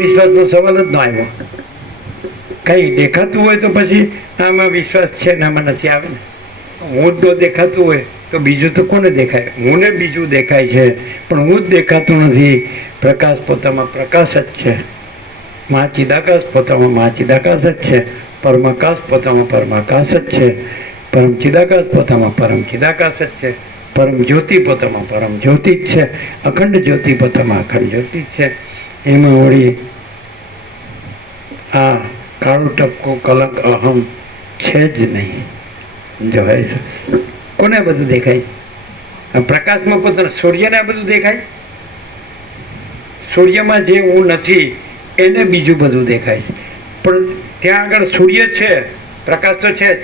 વિશ્વાસનો સવાલ જ ન આવ્યો. કઈ દેખાતું હોય તો પછી આમાં વિશ્વાસ છે ને આમાં નથી આવે ને. હું જ દેખાતું હોય તો બીજું તો કોને દેખાય? હું ને બીજું દેખાય છે, પણ હું જ દેખાતું નથી. પ્રકાશ પોતામાં પ્રકાશ જ છે, મહાચિદાકાશ પોતામાં મહાચિદાકાશ જ છે, પરમાકાશ પોતામાં પરમાકાશ જ છે, પરમ ચિદાકાશ પોતામાં પરમ ચિદાકાશ જ છે, પરમ જ્યોતિ પોતામાં પરમ જ્યોતિ જ છે, અખંડ જ્યોતિ પોતામાં અખંડ જ્યોતિ જ છે. એમાં વળી આ કાળું ટપકું કલંક અહમ છે જ નહીં. જોવાય છે કોને બધું દેખાય? પ્રકાશમાં પોતાના સૂર્યને આ બધું દેખાય. સૂર્યમાં જે હું નથી એને બીજું બધું દેખાય. પણ ત્યાં આગળ સૂર્ય છે, પ્રકાશ તો છે જ,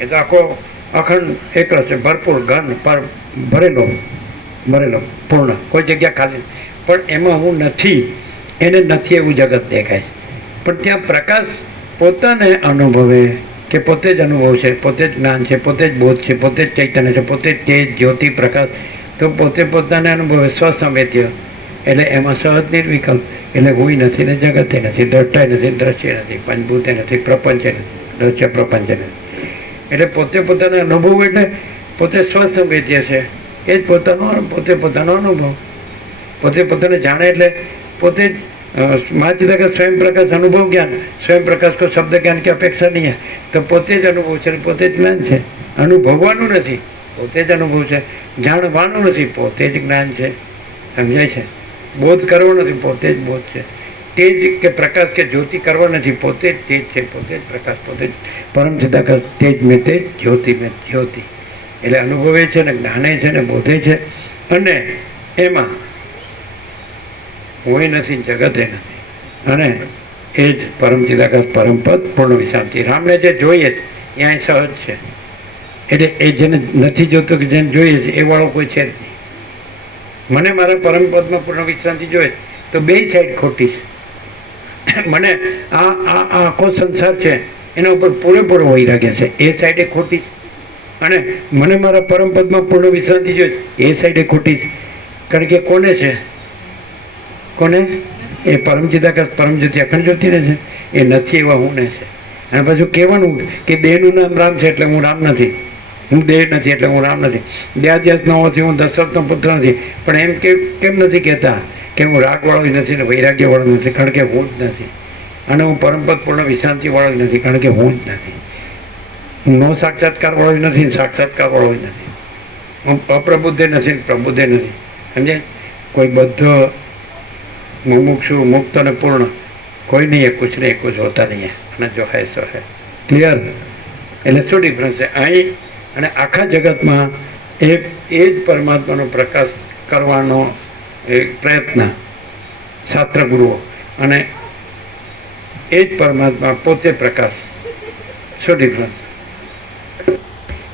એ તો આખો અખંડ એકલો છે, ભરપૂર ઘન પર ભરેલો પૂર્ણ, કોઈ જગ્યા ખાલી. પણ એમાં હું નથી, એને નથી એવું જગત દેખાય. પણ ત્યાં પ્રકાશ પોતાને અનુભવે કે પોતે જ અનુભવ છે, પોતે જ જ્ઞાન છે, પોતે જ બોધ છે, પોતે જ ચૈતન્ય છે, પોતે જ તેજ જ્યોતિ પ્રકાશ, તો પોતે પોતાને અનુભવે સ્વસંવેદ્ય. એટલે એમાં સહજ નિર્વિકલ્પ, એટલે હું નથી ને જગતે નથી, દ્રષ્ટાય નથી, દ્રશ્ય નથી, પંચભૂતે નથી, પ્રપંચે નથી, દ્રશ્ય પ્રપંચે નથી. એટલે પોતે પોતાનો અનુભવ એટલે પોતે સ્વસંવેદ્ય છે, એ જ પોતે પોતાનો અનુભવ, પોતે પોતાને જાણે. એટલે પોતે જ મહાચિદાકાશ સ્વયં પ્રકાશ અનુભવ જ્ઞાન, સ્વયં પ્રકાશ કો શબ્દ જ્ઞાન की અપેક્ષા નહીં. તો પોતે જ અનુભવ છે, પોતે જ જ્ઞાન છે. અનુભવવાનું નથી, પોતે જ અનુભવ છે. જાણવાનું નથી, પોતે જ જ્ઞાન છે. સમજાય છે? બોધ કરવો નથી, પોતે જ બોધ છે. તેજ કે પ્રકાશ કે જ્યોતિ કરવા નથી, પોતે જ તેજ છે, પોતે જ પ્રકાશ, પોતે જ પરમ ચિદાકાશ. તેજ મેં તેજ, જ્યોતિ મેં જ્યોતિ. એટલે અનુભવે છે ને, જ્ઞાને છે ને, બોધે છે. અને એમાં હું નથી, જગતે નથી. અને એ જ પરમ ચિદાકાશ, પરમપદ, પૂર્ણ વિશાંતિ. રામને જે જોઈએ ત્યાં સહજ છે. એટલે એ જેને નથી જોતો કે જેને જોઈએ છે એ વાળો કોઈ છે જ નહીં. મને મારા પરમપદમાં પૂર્ણ વિશ્રાંતિ જોઈએ તો બે સાઈડ ખોટી છે. મને આ આખો સંસાર છે એના ઉપર પૂરેપૂરો વૈરાગ્ય છે, એ સાઈડે ખોટી છે. અને મને મારા પરમપદમાં પૂર્ણ વિશ્રાંતિ જોઈએ એ સાઈડે ખોટી છે. કારણ કે કોને છે? કોને? એ પરમ ચિદાકાશ પરમ જ્યોતિ અખંડ જ્યોતિને છે. એ નથી એવા હું ને છે. અને પાછું કહેવાનું કે દેહનું નામ રામ છે એટલે હું રામ નથી, હું દેહ નથી એટલે હું રામ નથી, દેહાદ્યાસ ન હોવાથી હું દશરથનો પુત્ર નથી. પણ એમ કેમ નથી કહેતા કે હું રાગવાળો નથી ને વૈરાગ્યવાળો નથી? કારણ કે હું જ નથી. અને હું પરમપદ પૂર્ણ વિશ્રાંતિવાળો જ નથી, કારણ કે હું જ નથી. હું નો સાક્ષાત્કારવાળો જ નથી, સાક્ષાત્કારવાળો જ નથી. હું અપ્રબુદ્ધે નથી, પ્રબુદ્ધે નથી. સમજાય? કોઈ બધો મુમુક્ષુ મુક્ત અને પૂર્ણ કોઈ નહીં, એ કુછ ને કુછ હોતા નહીં. અને જો હૈ સો હૈ. ક્લિયર? એટલે શું ડિફરન્સ છે અહીં અને આખા જગતમાં? એ જ પરમાત્માનો પ્રકાશ કરવાનો પ્રયત્ન શાસ્ત્ર ગુરુઓ, અને એ જ પરમાત્મા પોતે પ્રકાશ. શું ડિફરન્સ?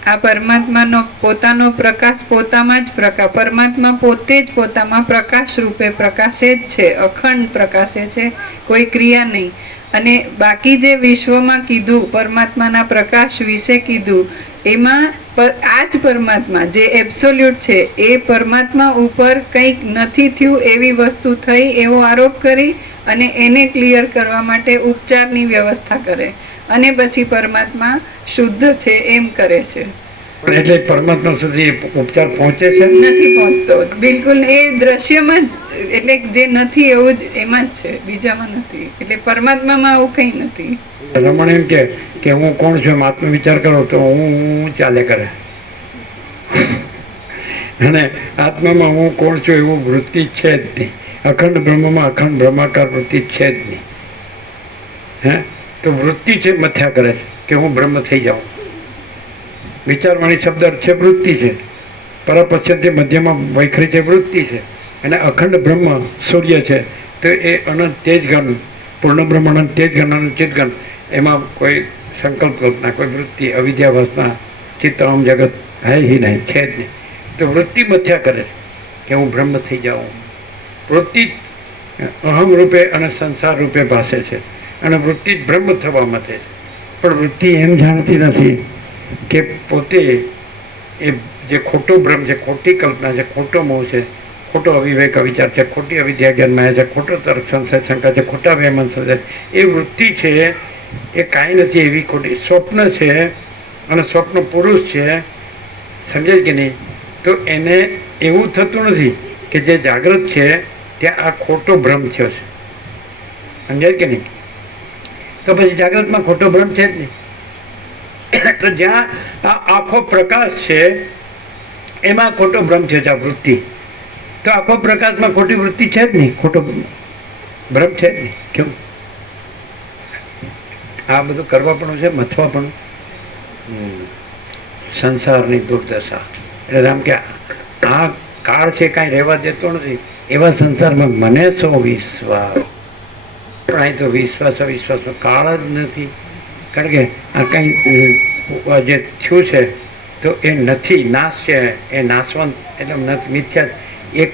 આ પરમાત્માનો પોતાનો પ્રકાશ પોતામાં જ પ્રકાશ, પરમાત્મા પોતે જ પોતામાં પ્રકાશ રૂપે પ્રકાશે જ છે, અખંડ પ્રકાશે છે, કોઈ ક્રિયા નહીં. અને બાકી જે વિશ્વમાં કીધું પરમાત્માના પ્રકાશ વિશે કીધું એમાં આ જ પરમાત્મા જે એબ્સોલ્યુટ છે એ પરમાત્મા ઉપર કંઈક નથી થયું એવી વસ્તુ થઈ એવો આરોપ કરી અને એને ક્લિયર કરવા માટે ઉપચારની વ્યવસ્થા કરે અને પછી પરમાત્મા શુદ્ધ છે એમ કરે છે. પણ એટલે પરમાત્મા સુધી ઉપચાર પહોંચે છે? નથી પહોંચતો બિલકુલ. એ દ્રશ્યમાં જ એટલે જે નથી એવું જ એમાં જ છે, બીજામાં નથી. એટલે પરમાત્મામાં આવું કંઈ નથી. રમણ એમ કે હું કોણ છું એમ આત્મ વિચાર કરો તો હું ચાલે કરે, અને આત્મામાં હું કોણ છું એવું વૃત્તિ છે જ નહીં. અખંડ બ્રહ્મમાં અખંડ બ્રહ્માકાર વૃત્તિ છે જ નહીં. હે તો વૃત્તિ છે મથ્યા કરે છે કે હું બ્રહ્મ થઈ જાઉં. વિચારવાણી શબ્દ અર્થ છે વૃત્તિ છે, પરાપશ્ચિત મધ્યમાં વૈખરી છે વૃત્તિ છે, અને અખંડ બ્રહ્મ સૂર્ય છે તો એ અનંત તેજ ગણ, પૂર્ણ બ્રહ્મ અનંત તેજ ગણ, અનંત ચિત ગણ, એમાં કોઈ સંકલ્પ કલ્પના, કોઈ વૃત્તિ, અવિદ્યા, વાસના, ચિત્ત, અહમ જગત હે ही નહીં, છે જ નહીં. તો વૃત્તિ મથ્યા કરે કે હું બ્રહ્મ થઈ જાઉં. વૃત્તિ અહમ રૂપે અને સંસાર રૂપે ભાસે છે, અને વૃત્તિ જ બ્રહ્મ થવા મથે છે. પણ વૃત્તિ એમ જાણતી નથી કે પોતે એ જે ખોટો બ્રહ્મ છે, ખોટી કલ્પના છે, ખોટો મોહ છે, ખોટો અવિવેક અવિચાર છે, ખોટી અવિદ્યા જ્ઞાન છે, ખોટો તર્ક સંશય શંકા છે, ખોટા વહેમન સમજે, એ વૃત્તિ છે એ કાંઈ નથી, એવી ખોટી સ્વપ્ન છે, અને સ્વપ્ન પુરુષ છે, સમજાય કે નહીં? તો એને એવું થતું નથી કે જે જાગૃત છે ત્યાં આ ખોટો ભ્રમ થયો છે, સમજાય કે નહીં? તો પછી જાગૃતમાં ખોટો ભ્રમ છે જ નહીં. તો જ્યાં આ આખો પ્રકાશ છે એમાં ખોટો ભ્રમ છે, આ વૃત્તિ. તો આખો પ્રકાશમાં ખોટી વૃત્તિ છે જ નહીં, ખોટો ભ્રમ છે જ નહીં. કેમ આ બધું કરવા પણ છે, મથવા પણ. સંસારની દુર્દશા. એટલે રામ કે આ કાળ છે કાંઈ રહેવા દેતો નથી, એવા સંસારમાં મને શો વિશ્વાસ. પણ અહીં તો વિશ્વાસ અવિશ્વાસનો કાળ જ નથી. કારણ કે આ કંઈ જે થયું છે તો એ નથી, નાશ છે, એ નાશવંત એટલે નથી, મિથ્યા. એ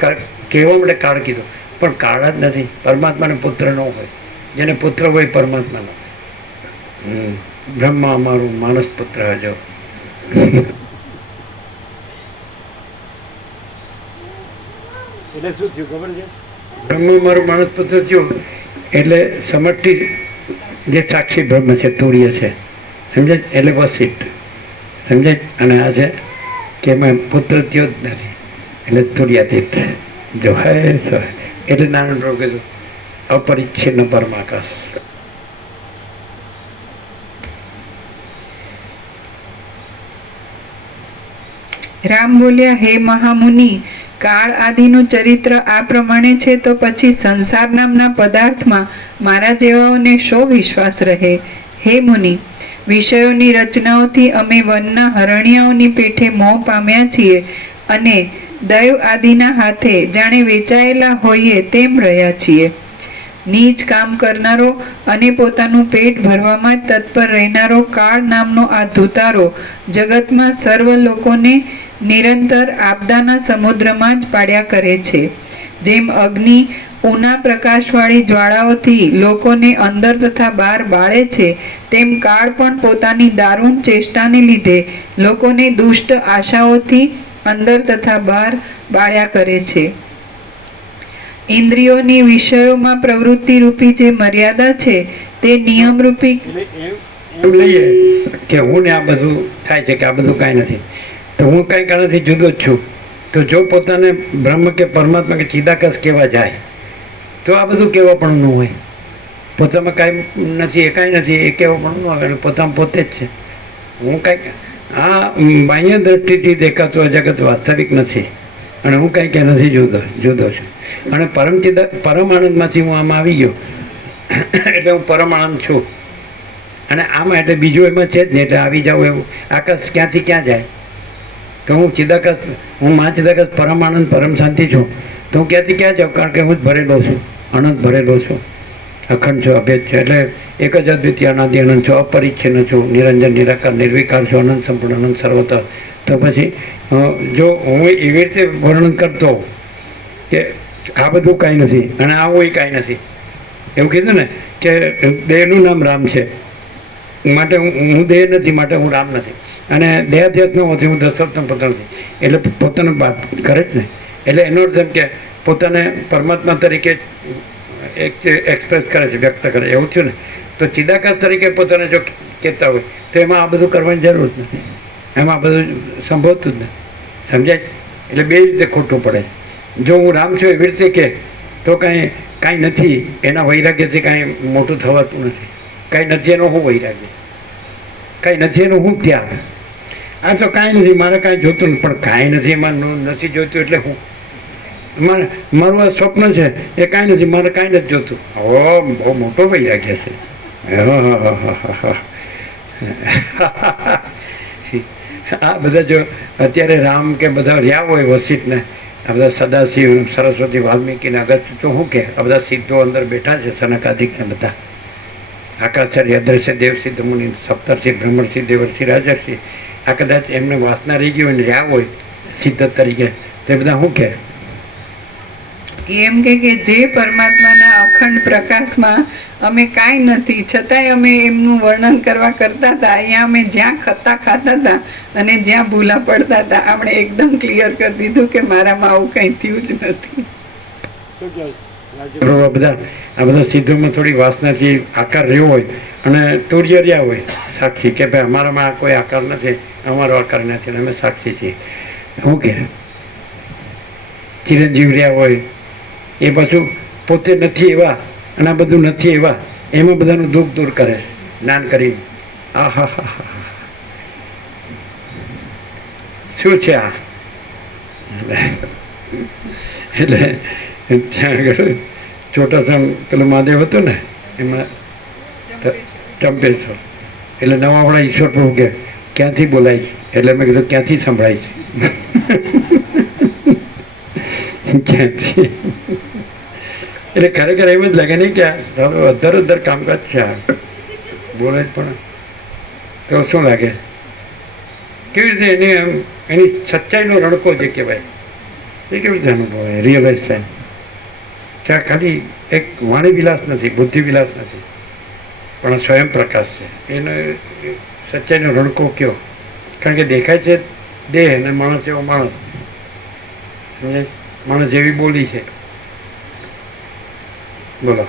કહેવા માટે કાળ કીધું, પણ કાળ જ નથી. પરમાત્માને પુત્ર ન હોય, જેને પુત્ર હોય પરમાત્મા ન હોય. બ્રહ્મા અમારું માનસ પુત્ર હજો. એટલે શું થયું ખબર છે? બ્રહ્મ મારું માનસ પુત્ર થયું એટલે સમષ્ટિ જે સાક્ષી બ્રહ્મ છે, તુર્ય છે, સમજાય? એટલે વસિત, સમજાય? અને આ છે કે એમાં પુત્ર થયો જ નથી, એટલે તુર્યાતીત જો હે સો. એટલે નારાયણ પ્રભુ કીધું અપરિચ્છિન્ન પરમાકાશ. રામ બોલ્યા, હે મહામુનિ, કાળ આદિનું ચરિત્ર આ પ્રમાણે છે તો પછી સંસાર નામના પદાર્થમાં મારા જેવાઓને શો વિશ્વાસ રહે? હે મુનિ, વિષયોની રચનાઓથી અમે વનના હરણિયાઓની પેઠે મોહ પામ્યા છીએ અને દૈવ આદિના હાથે જાણે વેચાયેલા હોઈએ તેમ રહ્યા છીએ. નીચ કામ કરનારો અને પોતાનું પેટ ભરવામાં જ તત્પર રહેનારો કાળ નામનો આ ધૂતારો જગતમાં સર્વ લોકોને નિરંતર આપદાના સમુદ્રમાં જ પાડ્યા કરે છે. જેમ અગ્નિ ઊના પ્રકાશવાળી જ્વાળાઓથી લોકોને અંદર તથા બહાર બાળે છે, તેમ કાળ પણ પોતાની દારૂણ ચેષ્ટાને લીધે લોકોને દુષ્ટ આશાઓથી અંદર તથા બહાર બાળ્યા કરે છે. ઇન્દ્રિયોની વિષયોમાં પ્રવૃત્તિ રૂપી જે મર્યાદા છે તે નિયમ રૂપી એમ લઈએ કે હું ને આ બધું થાય છે કે આ બધું કાંઈ નથી, તો હું કાંઈ કારણથી જુદો જ છું. તો જો પોતાને બ્રહ્મ કે પરમાત્મા કે ચિદાકાશ કહેવા જાય તો આ બધું કહેવા પણ ન હોય. પોતામાં કાંઈ નથી, એ કાંઈ નથી, એ કહેવા પણ ન આવે, અને પોતામાં પોતે જ છે. હું કાંઈક આ બાહ્ય દ્રષ્ટિથી દેખાતું આ જગત વાસ્તવિક નથી, અને હું કાંઈ કે નથી જુદો છું. અને પરમ આનંદમાંથી હું આમાં આવી ગયો એટલે હું પરમ આનંદ છું. અને આમાં એટલે બીજું એમાં છે જ નહીં, એટલે આવી જાઉં એવું. આકાશ ક્યાંથી ક્યાં જાય? તો હું ચિદાકાશ, હું મા ચિદાકાશ પરમ આનંદ પરમ શાંતિ છું, તો હું ક્યાંથી ક્યાં જાઉં? કારણ કે હું જ ભરેલો છું, અનંત ભરેલો છું, અખંડ છું, અભેદ છે. એટલે એક જ અદ્વિતીય અનાદિ અનંત છું, અપરિચ્છિન્ન છું, નિરંજન નિરાકાર નિર્વિકાર છું, અનંત સંપૂર્ણ અનંત સર્વતઃ. તો પછી જો હું એવી રીતે વર્ણન કરતો હોઉં કે આ બધું કાંઈ નથી અને આ હોય કાંઈ નથી, એવું કીધું ને કે દેહનું નામ રામ છે, માટે હું દેહ નથી, માટે હું રામ નથી. અને દેહાધ્યાસ ન હોતી હું દસવતમ પોતાનું એટલે પોતાનું વાત કરે જ ને. એટલે એનો અર્થ એમ કે પોતાને પરમાત્મા તરીકે એક્સપ્રેસ કરે છે, વ્યક્ત કરે, એવું થયું ને. તો ચિદાકાશ તરીકે પોતાને જો કહેતા હોય તો એમાં આ બધું કરવાની જરૂર જ નથી, એમાં આ બધું સંભવતું જ નથી. સમજાય? એટલે બે રીતે ખોટું પડે. જો હું રામ છું એવી રીતે કે તો કાંઈ નથી, એના વૈરાગ્યથી કાંઈ મોટું થવાતું નથી. કાંઈ નથી એનો હું વૈરાગ્ય, કાંઈ નથી એનું હું ત્યાગ. આ તો કાંઈ નથી, મારે કાંઈ જોતું નથી. પણ કાંઈ નથી એમાં નથી જોતું એટલે હું મારું આ સ્વપ્ન છે એ કાંઈ નથી, મારે કાંઈ નથી જોતું. ઓ બહુ મોટો વૈરાગ્ય છે. આ બધા જો અત્યારે રામ કે બધા રહ્યા હોય વસિષ્ઠને, આ બધા સદાશિવ, સરસ્વતી, વાલ્મીકિ ને અગસ્ત્ય, તો શું કે આ બધા સિદ્ધો અંદર બેઠા છે, સનકાદિક ને બધા, આકાશચાર્ય, અદ્રશ્ય, દેવસિદ્ધ, મુનિ, સપ્તર્ષિ, બ્રહ્મર્ષિ, દેવર્ષિ, રાજર્ષિ, આ કદાચ એમને વાસના રહી ગઈ હોય ને રહ્યા હોય સિદ્ધ તરીકે, તો એ બધા શું કે એમ કે જે પરમાત્માના અખંડ પ્રકાશમાં અમે કાંઈ નથી છતાંય અમે એમનું વર્ણન કરવા કરતા હતા. અહીંયા અમે જ્યાં ખાતા હતા અને જ્યાં ભૂલા પડતા હતા આપણે એકદમ ક્લિયર કરી દીધું કે મારામાં આવું કંઈ થયું જ નથી. આ બધા સિદ્ધોમાં થોડી વાસનાથી આકાર રહ્યો હોય અને તુર્ય રહ્યા હોય સાક્ષી કે ભાઈ અમારામાં કોઈ આકાર નથી, અમારો આકાર નથી, અમે સાક્ષી છીએ. શું કે ચિરંજીવ રહ્યા હોય એ પાછું પોતે નથી એવા અને આ બધું નથી એવા, એમાં બધાનું દુઃખ દૂર કરે જ્ઞાન કરીને. આહા હા હા, શું છે આ? એટલે ત્યાં આગળ ચોટાસણ પેલો મહાદેવ હતો ને, એમાં ચંપેશ્વર, એટલે નવાવાળા ઈશ્વર પ્રભુ કે ક્યાંથી બોલાય? એટલે મેં કીધું ક્યાંથી સંભળાય? ક્યાંથી? એટલે ખરેખર એમ જ લાગે નહીં કે અધર કામકાજ છે આ, બોલે જ પણ તો શું લાગે? કેવી રીતે એની સચ્ચાઈનો રણકો જે કહેવાય એ કેવી રીતે અનુભવાય, રિયલાઇઝ થાય કે આ ખાલી એક વાણી વિલાસ નથી, બુદ્ધિ વિલાસ નથી, પણ સ્વયં પ્રકાશ છે. એનો સચ્ચાઈનો રણકો કયો? કારણ કે દેખાય છે દેહ અને માણસ એવો માણસ, માણસ જેવી બોલી છે. બોલો.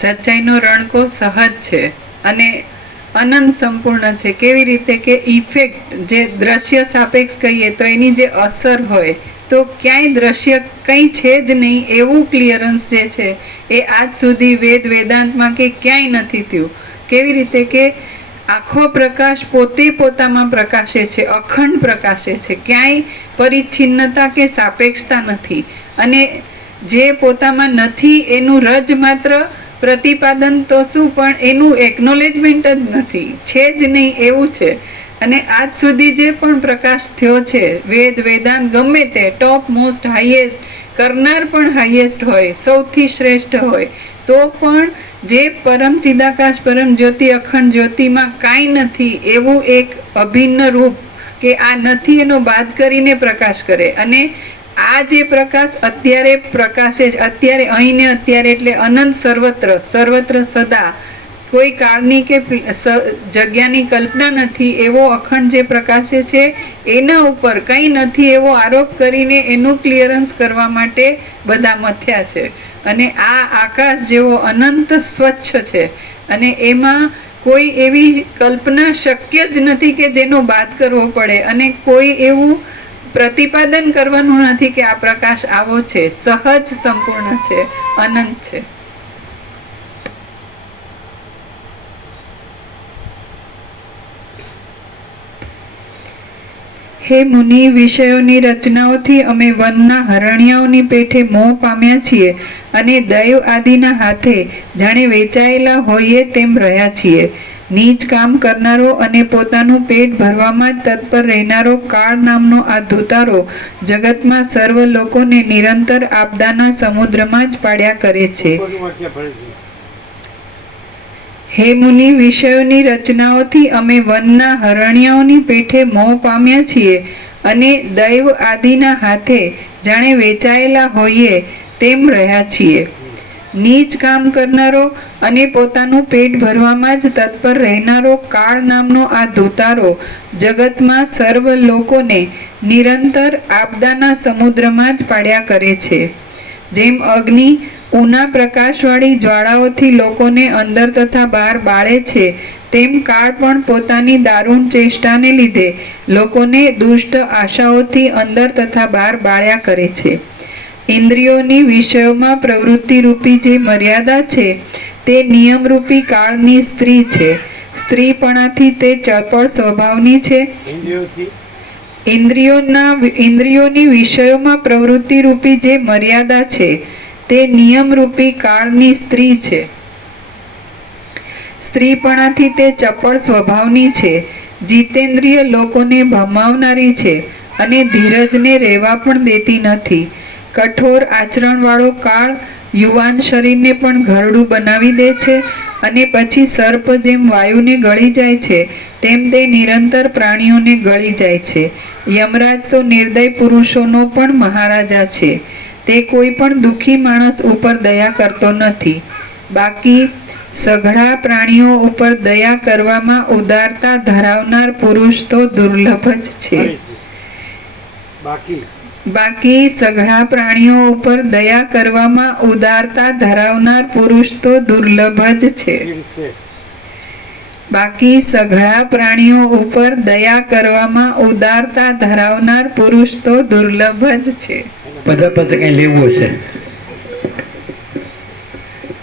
સચ્ચાઈનો રણકો સહજ છે અને અનંત સંપૂર્ણ છે. કેવી રીતે કે ઇફેક્ટ જે દ્રશ્ય સાપેક્ષ કહીએ તો એની જે અસર હોય તો ક્યાંય દ્રશ્ય કંઈ છે જ નહીં એવું ક્લિયરન્સ જે છે એ આજ સુધી વેદાંતમાં કે ક્યાંય નથી થયું. કેવી રીતે કે આખો પ્રકાશ પોતે પોતામાં પ્રકાશે છે, અખંડ પ્રકાશે છે, ક્યાંય પરિચ્છિન્નતા કે સાપેક્ષતા નથી. અને જે પોતામાં નથી એનું રજ માત્ર પ્રતિપાદન તો શું, પણ એનું એકનોલેજમેન્ટ જ નથી, છે જ નહીં એવું છે. અને આજ સુધી જે પણ પ્રકાશ થયો છે, વેદાંત ગમે તે ટોપ મોસ્ટ હાઈએસ્ટ કરનાર પણ હાઈએસ્ટ હોય, સૌથી શ્રેષ્ઠ હોય, તો પણ જે પરમ ચિદાકાશ પરમ જ્યોતિ અખંડ જ્યોતિમાં કાંઈ નથી એવું એક અભિન્ન રૂપ કે આ નથી એનો બાદ કરીને પ્રકાશ કરે. અને આ જે પ્રકાશ અત્યારે પ્રકાશે છે, અત્યારે અહીં ને અત્યારે, એટલે અનંત સર્વત્ર, સર્વત્ર સદા, કોઈ કાળની કે જગ્યાની કલ્પના નથી એવો અખંડ જે પ્રકાશે છે, એના ઉપર કંઈ નથી એવો આરોપ કરીને એનું ક્લિયરન્સ કરવા માટે બધા મથ્યા છે. અને આ આકાશ જેવો અનંત સ્વચ્છ છે અને એમાં કોઈ એવી કલ્પના શક્ય જ નથી કે જેનો બાદ કરવો પડે, અને કોઈ એવું પ્રતિપાદન કરવાનું નથી કે આ પ્રકાશ આવો છે. સહજ સંપૂર્ણ છે, અનંત છે. હે મુનિ, વિષયોની રચનાઓથી અમે વનના હરણિયાઓની પેઠે મોહ પામ્યા છીએ અને દૈવ આદિના હાથે જાણે વેચાયેલા હોઈએ તેમ રહ્યા છીએ. નીચ કામ કરનારો અને પોતાનું પેટ ભરવામાં જ તત્પર રહેનારો કાળ નામનો આ ધોતારો જગતમાં સર્વ લોકોને નિરંતર આપદાના સમુદ્રમાં જ પાડ્યા કરે છે. હે મુનિ, વિષયોની રચનાઓથી અમે વનના હરણિયાઓની પેઠે મોહ પામ્યા છીએ અને દૈવ આદિના હાથે જાણે વેચાયેલા હોઈએ તેમ રહ્યા છીએ. નીચ કામ કરનારો અને પોતાનું પેટ ભરવામાં જ તત્પર રહેનારો કાળ નામનો આ ધૂતારો જગતમાં સર્વ લોકોને નિરંતર આપદાના સમુદ્રમાં જ પાડ્યા કરે છે. જેમ અગ્નિ ઉના પ્રકાશવાળી જ્વાળાઓથી લોકોને અંદર તથા બહાર બાળે છે, તેમ કાળ પણ પોતાની દારૂણ ચેષ્ટાને લીધે લોકોને દુષ્ટ આશાઓથી અંદર તથા બહાર બાળ્યા કરે છે. ઇન્દ્રિયોની વિષયોમાં પ્રવૃત્તિ રૂપી જે મર્યાદા છે તે નિયમરૂપી કાળની સ્ત્રી છે. સ્ત્રીપણાથી તે ચપળ સ્વભાવની છે. ઇન્દ્રિયોની વિષયોમાં પ્રવૃત્તિ રૂપી જે મર્યાદા છે તે નિયમરૂપી કાળની સ્ત્રી છે. સ્ત્રીપણાથી તે ચપળ સ્વભાવની છે. જીતેન્દ્રિય લોકોને ભમાવનારી છે અને ધીરજને રહેવા પણ દેતી નથી. કઠોર આચરણવાળો કાળ યુવાન શરીરને પણ ઘરડું બનાવી દે છે અને પછી સર્પ જેમ વાયુને ગળી જાય છે તેમ તે નિરંતર પ્રાણીઓને ગળી જાય છે. યમરાજ તો નિર્દય પુરુષોનો પણ મહારાજા છે. તે કોઈ પણ દુઃખી માણસ ઉપર દયા કરતો નથી. બાકી સઘળા પ્રાણીઓ ઉપર દયા કરવામાં ઉદારતા ધરાવનાર પુરુષ તો દુર્લભ જ છે. બાકી સઘળા પ્રાણીઓ ઉપર દયા કરવામાં ઉદારતા ધરાવનાર પુરુષ તો દુર્લભ જ છે. બાકી સઘળા પ્રાણીઓ ઉપર દયા કરવામાં ઉદારતા ધરાવનાર પુરુષ તો દુર્લભ જ છે. બધા પાસે કઈ લેવું છે,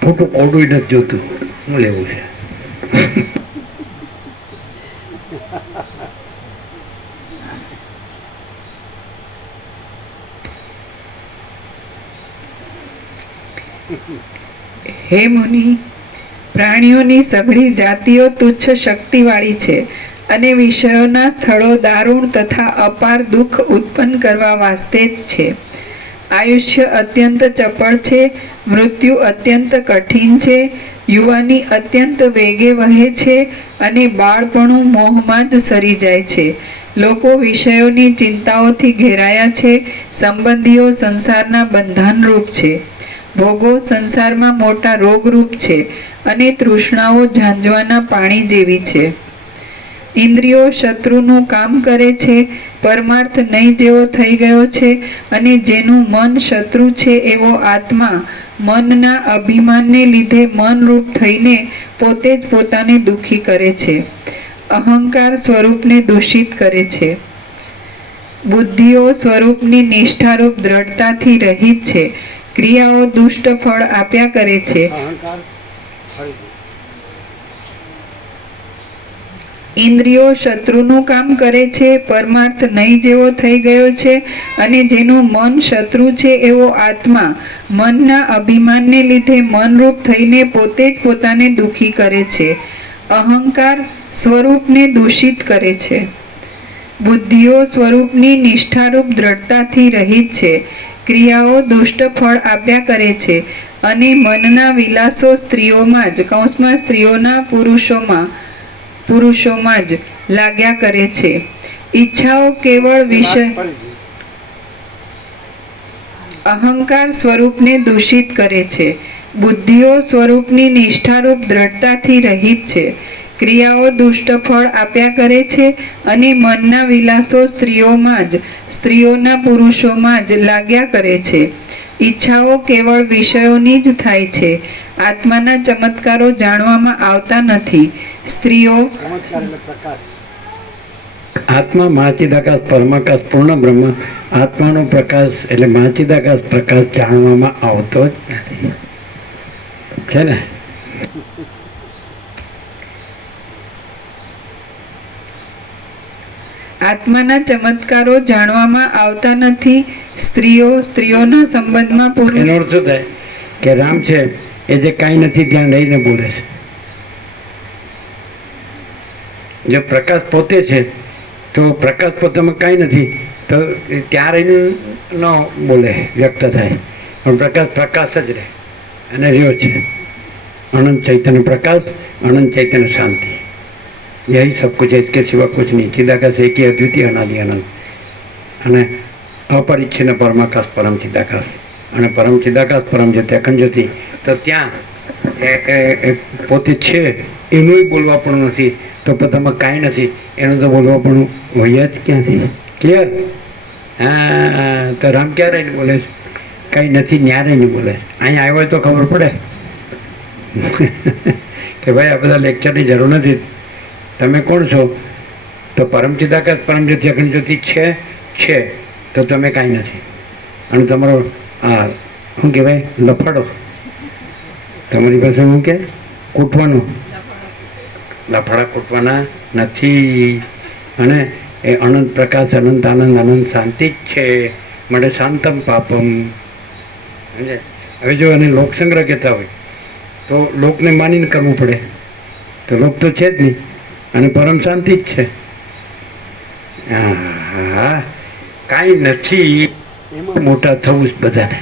ખોટું કોડું નથી જોતું, શું લેવું છે? હે મુનિ, પ્રાણીઓની સઘળી જાતિઓ તુચ્છ શક્તિવાળી છે અને વિષયોના સ્થળો દારૂણ તથા અપાર દુઃખ ઉત્પન્ન કરવા વાસ્તે જ છે. આયુષ્ય અત્યંત ચપળ છે, મૃત્યુ અત્યંત કઠિન છે, યુવાની અત્યંત વેગે વહે છે અને બાળપણું મોહમાં જ સરી જાય છે. લોકો વિષયોની ચિંતાઓથી ઘેરાયા છે. સંબંધીઓ સંસારના બંધનરૂપ છે. ભોગો સંસારમાં મોટા રોગરૂપ છે અને તૃષ્ણાઓ ઝાંઝવાના પાણી જેવી છે. ઇન્દ્રિયો શત્રુનું કામ કરે છે, પરમાર્થ નહીં જેવો થઈ ગયો છે અને જેનું મન શત્રુ છે એવો આત્મા મનના અભિમાનને લીધે મનરૂપ થઈને પોતે જ પોતાને દુઃખી કરે છે. અહંકાર સ્વરૂપને દૂષિત કરે છે. બુદ્ધિઓ સ્વરૂપની નિષ્ઠારૂપ દ્રઢતાથી રહિત છે. ક્રિયાઓ દુષ્ટ ફળ આપ્યા કરે છે. ઇન્દ્રિયો શત્રુનું કામ કરે છે, પરમાર્થ નહીં જેવો થઈ ગયો છે અને જેનું મન શત્રુ છે એવો આત્મા મનના અભિમાનને લીધે મનરૂપ થઈને પોતે જ પોતાને દુઃખી કરે છે. અહંકાર સ્વરૂપને દૂષિત કરે છે. બુદ્ધિઓ સ્વરૂપની નિષ્ઠારૂપ દ્રઢતાથી રહિત છે. ક્રિયાઓ દુષ્ટ ફળ આપ્યા કરે છે અને મનના વિલાસો સ્ત્રીઓમાં જ કૌંસમાં સ્ત્રીઓના પુરુષોમાં જ લાગ્યા કરે છે. ઈચ્છાઓ કેવળ વિષય અહંકાર સ્વરૂપને દૂષિત કરે છે. બુદ્ધિઓ સ્વરૂપની નિષ્ઠારૂપ દ્રઢતાથી રહિત છે. ક્રિયાઓ દુષ્ટ ફળ આપ્યા કરે છે અને મનના વિલાસો સ્ત્રીઓના પુરુષોમાં જ લાગ્યા કરે છે. ઈચ્છાઓ કેવળ વિષયોની જ થાય છે. આત્માના ચમત્કારો જાણવામાં આવતા નથી. સ્ત્રીઓ આત્મા મહાચિદાકાશ પરમાકાશ પૂર્ણ બ્રહ્મ, આત્માનો પ્રકાશ એટલે મહાચિદાકાશ પ્રકાશ જાણવામાં આવતો જ નથી, છે ને? આત્માના ચમત્કારો જાણવામાં આવતા નથી. સ્ત્રીઓના સંબંધમાં એનો અર્થ શું થાય કે રામ છે એ જે કાંઈ નથી ત્યાં રહીને બોલે છે. જો પ્રકાશ પોતે છે તો પ્રકાશ પોતામાં કાંઈ નથી તો ત્યાં રહીને ન બોલે, વ્યક્ત થાય. પણ પ્રકાશ જ રહે અને રહ્યો છે. અનંત ચૈતન્ય પ્રકાશ, અનંત ચૈતન્ય શાંતિ, यही सब कुछ है, इसके सिवा कुछ नहीं. चिदाकाश एक ही अद्वितीय अनादि अनंत અને અપરિચ્છિન્ન પરમાકાશ પરમ ચિદાકાશ અને પરમ ચિદાકાશ પરમ જ્યોતિ અખંડ જ્યોતિ તો ત્યાં એ પોતે છે એનું બોલવા પણ નથી, તો પોતામાં કાંઈ નથી એનું તો બોલવા પણ હોય જ ક્યાંથી? ક્લિયર? હા, તો રામ ક્યારે નહીં બોલે? કંઈ નથી ન્યારે નહીં બોલે. અહીંયા આવ્યો હોય તો ખબર પડે કે ભાઈ આ બધા લેક્ચરની જરૂર નથી. તમે કોણ છો? તો પરમ ચિદાકાશ પરમ જ્યોતિ અખંડ જ્યોતિ છે તો તમે કાંઈ નથી. અને તમારો આ શું કહેવાય લફડો, તમારી પાસે શું કે કૂટવાનો, લફડા કૂટવાના નથી. અને એ અનંત પ્રકાશ, અનંત આનંદ, અનંત શાંતિ જ છે. માટે શાંતમ પાપમ. સમજે? હવે જો એને લોકસંગ્રહ કહેતા હોય તો લોકને માનીને કરવું પડે, તો લોક તો છે જ નહીં અને પરમ શાંતિ જ છે. હા, કાંઈ નથી એમાં મોટા થવું જ બધાને,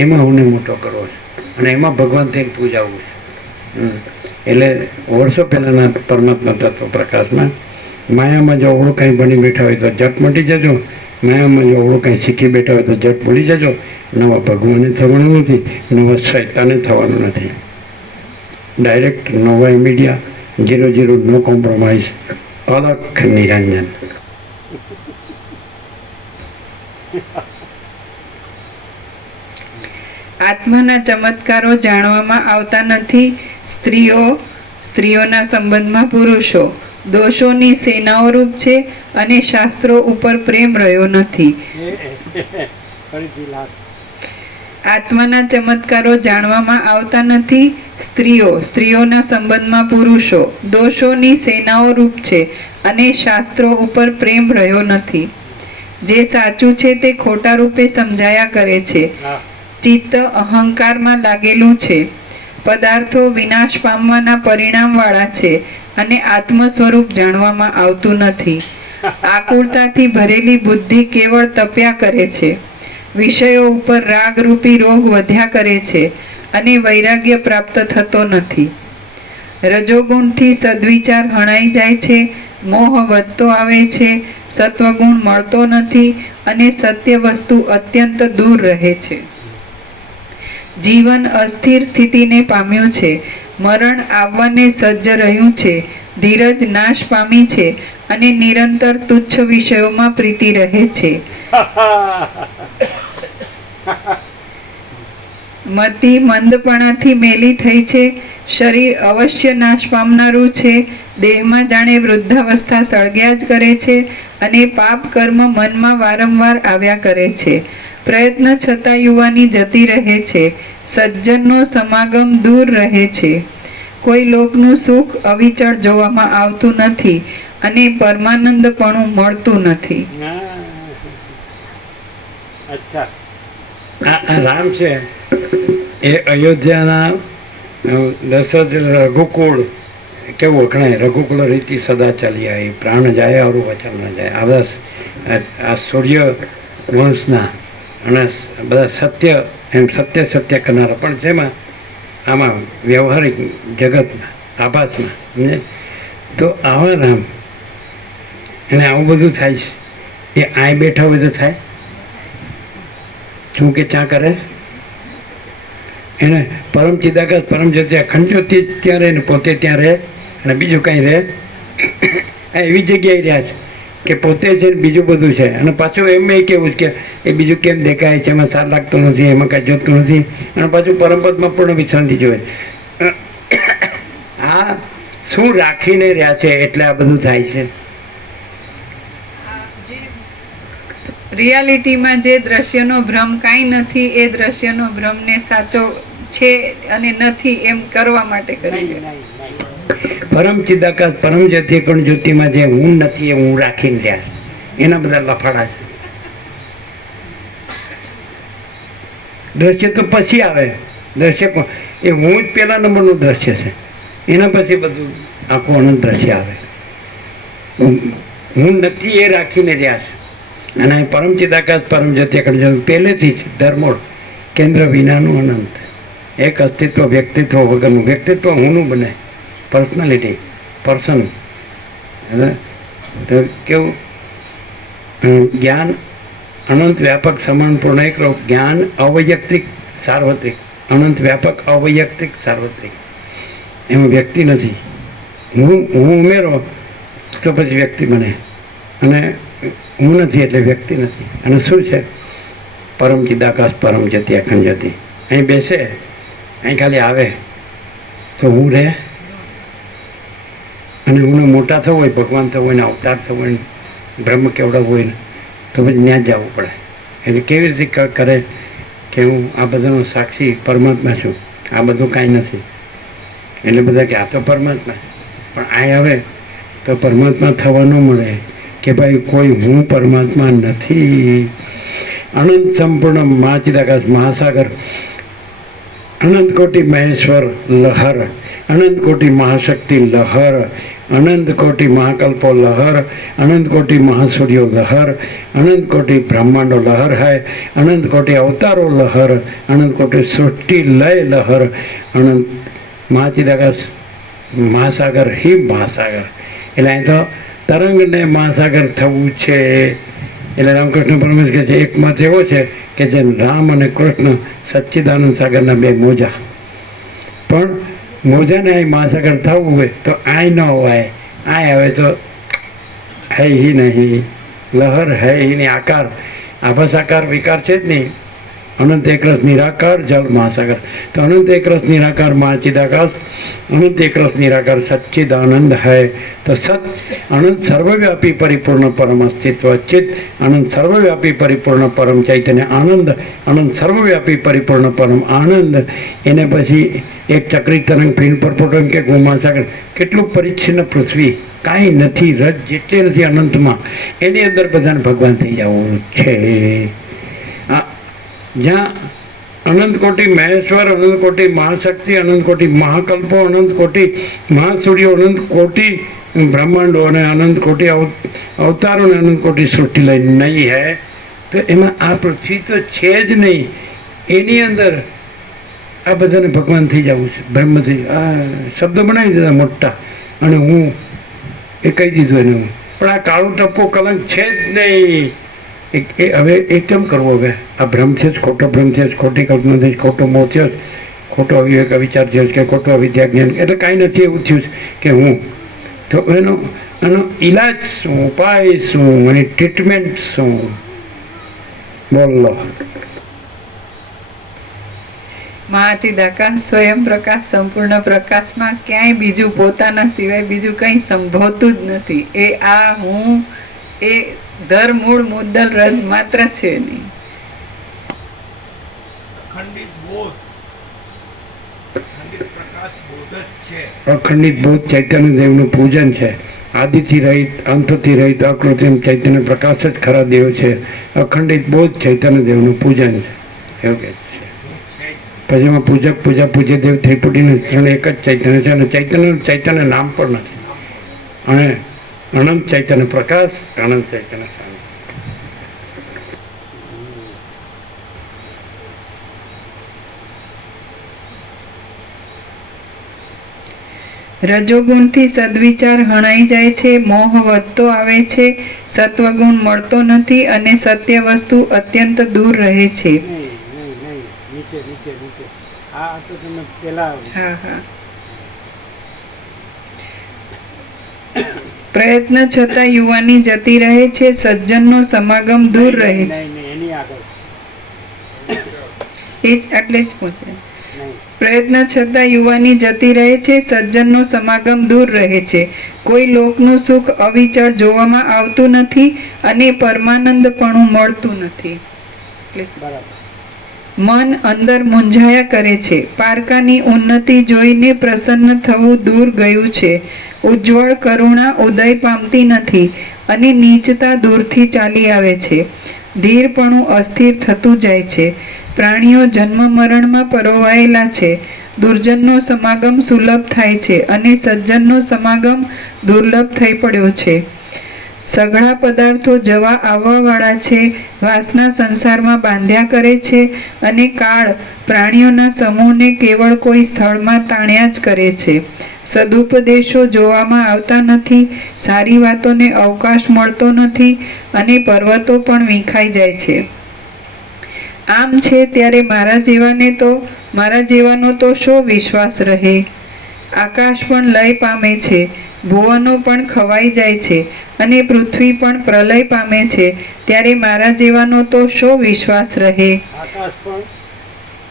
એમાં હું મોટો કરવો છે અને એમાં ભગવાન થઈને પૂજાવું છે. એટલે વર્ષો પહેલાંના પરમાત્મા તત્વ પ્રકાશમાં માયામાં જો અવળું કંઈ બની બેઠા હોય તો જટ મટી જજો, માયામાં જો અવળું કંઈ શીખી બેઠા હોય તો જટ ભૂલી જજો. નવા ભગવાને થવાનું નથી, નવા શૈતાને થવાનું નથી. ડાયરેક્ટ નવા મીડિયા 0 નો કોમ્પ્રોમાઇઝ, અલખ નિરંજન. આત્માના ચમત્કારો જાણવામાં આવતા નથી. સ્ત્રીઓના સંબંધમાં પુરુષો દોષોની સેનાઓ રૂપ છે અને શાસ્ત્રો ઉપર પ્રેમ રહ્યો નથી. આત્માના ચમત્કારો જાણવામાં આવતા નથી. સ્ત્રીઓના સંબંધમાં પુરુષો દોષોની સેનાઓ રૂપ છે અને શાસ્ત્રો ઉપર પ્રેમ રહ્યો નથી. જે સાચું છે તે ખોટા રૂપે સમજાયા કરે છે. ચિત્ત અહંકારમાં લાગેલું છે. પદાર્થો વિનાશ પામવાના પરિણામવાળા છે અને આત્મ સ્વરૂપ જાણવામાં આવતું નથી. આકુળતાથી ભરેલી બુદ્ધિ કેવળ તપ્યા કરે છે. વિષયો ઉપર રાગરૂપી રોગ વધ્યા કરે છે અને વૈરાગ્ય પ્રાપ્ત થતો નથી. રજોગુણથી સદ્વિચાર હણાઈ જાય છે, મોહ વધતો આવે છે, સત્વગુણ મળતો નથી અને સત્ય વસ્તુ અત્યંત દૂર રહે છે. જીવન અસ્થિર સ્થિતિને પામ્યું છે. મરણ આવવાને સજ્જ રહ્યું છે. ધીરજ નાશ પામી છે અને નિરંતર તુચ્છ વિષયોમાં પ્રીતિ રહે છે. મતિ મંદપણાથી મેલી થઈ છે. શરીર અવશ્ય નાશ પામનારું છે. દેહમાં જાણે વૃદ્ધાવસ્થા સળગ્યા જ કરે છે અને પાપ કર્મ મનમાં વારંવાર આવ્યા કરે છે. પ્રયત્ન છતાં યુવાની જતી રહે છે. સજ્જનનો સમાગમ દૂર રહે છે. કોઈ લોકનું સુખ અવિચળ જોવામાં આવતું નથી અને પરમાનંદપણું મળતું નથી. આ રામ છે એ અયોધ્યાના દશરથ રઘુકુળ કેવું વખણાય? રઘુકુળ રીતિ સદા ચાલી આવી, પ્રાણ જાય અરું વચન ન જાય. આ બધા આ સૂર્ય વંશના અને બધા સત્ય એમ સત્ય કરનારા પણ જેમાં આમાં વ્યવહારિક જગતમાં આભાસમાં સમજે તો આવા રામ એને આવું બધું થાય છે. એ આય બેઠા હોય તો થાય શું કે ચા કરે? એને પરમ ચિદાકાશ પરમ જ્યોતિ અખંડ જ્યોતિ ત્યાં રહે ને પોતે ત્યાં રહે અને બીજું કાંઈ રહે? આ એવી જગ્યાએ રહ્યા છે કે પોતે છે ને બીજું બધું છે. અને પાછું એમ કેવું કે એ બીજું કેમ દેખાય છે, એમાં સાર લાગતું નથી, એમાં કાંઈ જોતું નથી, અને પાછું પરમપદમાં પૂર્ણ વિશ્રાંતિ જોવે. આ શું રાખીને રહ્યા છે એટલે આ બધું થાય છે. રિયાલિટીમાં જે દ્રશ્યનો ભ્રમ કાંઈ નથી એ દ્રશ્યનો ભ્રમને સાચો છે અને નથી એમ કરવા માટે કરી. પરમ ચિદાકાશ પરમ જ્યોતિ અખંડ જ્યોતિમાં જે હું નથી એ હું રાખીને રહ્યા છે, એના બધા લફાડા છે. દ્રશ્ય તો પછી આવે. દ્રશ્ય એ હું જ પહેલા નંબરનું દ્રશ્ય છે, એના પછી બધું આખું અનંત દ્રશ્ય આવે. હું નથી એ રાખીને રહ્યા છે. અને પરમ ચિદાકાશ પરમ જ્યોતિ અખંડ જ્યોતિ પહેલેથી જ ધર્મોળ કેન્દ્ર વિનાનું અનંત એક અસ્તિત્વ વ્યક્તિત્વ વગરનું. વ્યક્તિત્વ હુંનું બને, પર્સનાલિટી પર્સન. તો કેવું જ્ઞાન અનંત વ્યાપક સમાન પૂર્ણ એક જ્ઞાન અવૈયક્તિક સાર્વત્રિક અનંત વ્યાપક અવૈયક્તિક સાર્વત્રિક. એમાં વ્યક્તિ નથી. હું ઉમેરો તો પછી વ્યક્તિ બને, અને હું નથી એટલે વ્યક્તિ નથી. અને શું છે? પરમ ચિદાકાશ પરમ જતી અખંડ જતી. અહીં બેસે, અહીં ખાલી આવે તો હું રહે. અને હું મોટા થવું હોય, ભગવાન થવું હોય ને અવતાર થવું હોય ને બ્રહ્મ કેવડાવવું હોય ને તો પછી ત્યાં જ જવું પડે. એટલે કેવી રીતે કરે કે હું આ બધાનો સાક્ષી પરમાત્મા છું, આ બધું કાંઈ નથી. એટલે બધા કે આ તો પરમાત્મા છે. પણ આ આવે તો પરમાત્મા થવા ન મળે કે ભાઈ કોઈ હું પરમાત્મા નથી. અનંત સંપૂર્ણ મહાચિદાકાશ મહાસાગર, અનંત કોટી મહેશ્વર લહર, અનંત કોટી મહાશક્તિ લહર, અનંત કોટી મહાકલ્પો લહર, અનંત કોટી મહાસૂર્યો લહર, અનંત કોટી બ્રહ્માંડો લહર હૈ, અનંત કોટી અવતારો લહર, અનંત કોટી સૃષ્ટિ લય લહર, અનંત મહાચિદાકાશ મહાસાગર હિ મહાસાગર. એટલે અહીં તો તરંગને મહાસાગર થવું છે. એટલે રામકૃષ્ણ પરમહંસ કહે છે એક મત એવો છે કે જે રામ અને કૃષ્ણ સચ્ચિદાનંદ સાગરના બે મોજા. પણ મોજાને અહીં મહાસાગર થવું હોય તો આય ન હોય, આય આવે તો હૈ હિ નહીં, લહર હૈ હિની આકાર, આભાસ આકાર વિકાર છે જ નહીં. અનંત એકરસ નિરાકાર જલ મહાસાગર. તો અનંત એકરસ નિરાકાર મહાચિદાકાશ, અનંત એકરસ નિરાકાર સચ્ચિદાનંદ હૈ. તો સત અનંત સર્વવ્યાપી પરિપૂર્ણ પરમ અસ્તિત્વ ચિત્ત, અનંત સર્વવ્યાપી પરિપૂર્ણ પરમ ચૈતન્ય આનંદ, અનંત સર્વવ્યાપી પરિપૂર્ણ પરમ આનંદ. એને પછી એક ચક્રી તરંગ ફીણ પરપોટો કે મહાસાગર. કેટલું પરિચ્છિન્ન પૃથ્વી, કાંઈ નથી, રજ જેટલી નથી અનંતમાં, એની અંદર બધાને ભગવાન થઈ જવું છે. જ્યાં અનંત કોટી મહેશ્વર, અનંત કોટી મહાશક્તિ, અનંત કોટી મહાકલ્પો, અનંત કોટી મહાસૂર્યો, અનંત કોટી બ્રહ્માંડો અને અનંત કોટી અવતારો અને અનંત કોટી સૃષ્ટિ લઈ નહીં હે. તો એમાં આ પૃથ્વી તો છે જ નહીં. એની અંદર આ બધાને ભગવાન થઈ જવું છે, બ્રહ્મથી. આ શબ્દ બનાવી દીધા મોટા, અને હું એ કહી દીધું એને હું. પણ આ કાળું ટપ્પો કલંક છે જ નહીં. એ હવે એ કેમ કરવો? હવે આ ભ્રમ છે જ, ખોટો ભ્રમ છે જ, ખોટી કલ્પના થઈ, ખોટો મોહ થયો, ખોટો અવિવેક વિચાર થયો કે ખોટો અવિદ્યા જ્ઞાન, એટલે કાંઈ નથી એવું થયું કે હું. તો એનો ઈલાજ શું, ઉપાય શું, એની ટ્રીટમેન્ટ શું? બોલો. મહાચિદાકાશ સ્વયં પ્રકાશ સંપૂર્ણ પ્રકાશમાં ક્યાંય બીજું પોતાના સિવાય બીજું કંઈ સંભવતું જ નથી. એ આ હું એ ધર મૂળ મુદ્દલ રજ માત્ર છે નહીં. અખંડિત બોધ, અખંડિત પ્રકાશ બોધ જ છે. અખંડિત બોધ ચૈતન્ય દેવનું પૂજન છે. આદિથી રહિત, અંતથી રહિત, અકૃત્રિમ ચૈતન્ય પ્રકાશ જ ખરા દેવ છે. અખંડિત બોધ ચૈતન્ય દેવનું પૂજન છે એવું કહે છે. પછી એમાં પૂજક પૂજા પૂજ્ય દેવ ત્રિપુટીને ત્રણ એક જ ચૈતન્ય છે. અને ચૈતન્ય નામ પણ નથી. અને અનંત ચૈતન્ય પ્રકાશ, અનંત ચૈતન્ય શાંતિ. રજોગુણથી સદવિચાર હણાઈ જાય છે, મોહ વધતો આવે છે, સત્વગુણ મળતો નથી અને સત્ય વસ્તુ અત્યંત દૂર રહે છે. નીચે નીચે નીચે આ તો તમે પેલા પ્રયત્ન છતાં યુવાની જતી રહે છે, સજ્જનનો સમાગમ દૂર રહે છે. એની આગળ એ જ આટલે જ પહોંચે. પ્રયત્ન છતાં યુવાની જતી રહે છે, સજ્જનનો સમાગમ દૂર રહે છે, કોઈ લોકનું સુખ અવિચળ જોવામાં આવતું નથી અને પરમાનંદપણું મળતું નથી. મન અંદર મૂંઝાયા કરે છે, પારકાની ઉન્નતિ જોઈને પ્રસન્ન થવું દૂર ગયું છે, ઉજ્જવળ કરુણા ઉદય પામતી નથી અને નીચતા દૂરથી ચાલી આવે છે, ધીરપણું અસ્થિર થતું જાય છે, પ્રાણીઓ જન્મ મરણમાં પરોવાયેલા છે, દુર્જનનો સમાગમ સુલભ થાય છે અને સજ્જનનો સમાગમ દુર્લભ થઈ પડ્યો છે. સઘળા પદાર્થો જવા આવવાવાળા છે, વાસના સંસારમાં બાંધ્યા કરે છે અને કાળ પ્રાણીઓના સમૂહને કેવળ કોઈ સ્થળમાં તાણ્યા જ કરે છે. સદુપદેશો જોવામાં આવતા નથી, સારી વાતોને અવકાશ મળતો નથી અને પર્વતો પણ વિખાઈ જાય છે. આમ છે ત્યારે મારા જેવાને તો મારા જેવાનો તો શો વિશ્વાસ રહે. આકાશ પણ લય પામે છે, ભુવનો પણ ખવાઈ જાય છે અને પૃથ્વી પણ પ્રલય પામે છે, ત્યારે મારા જેવાનો તો શો વિશ્વાસ રહે.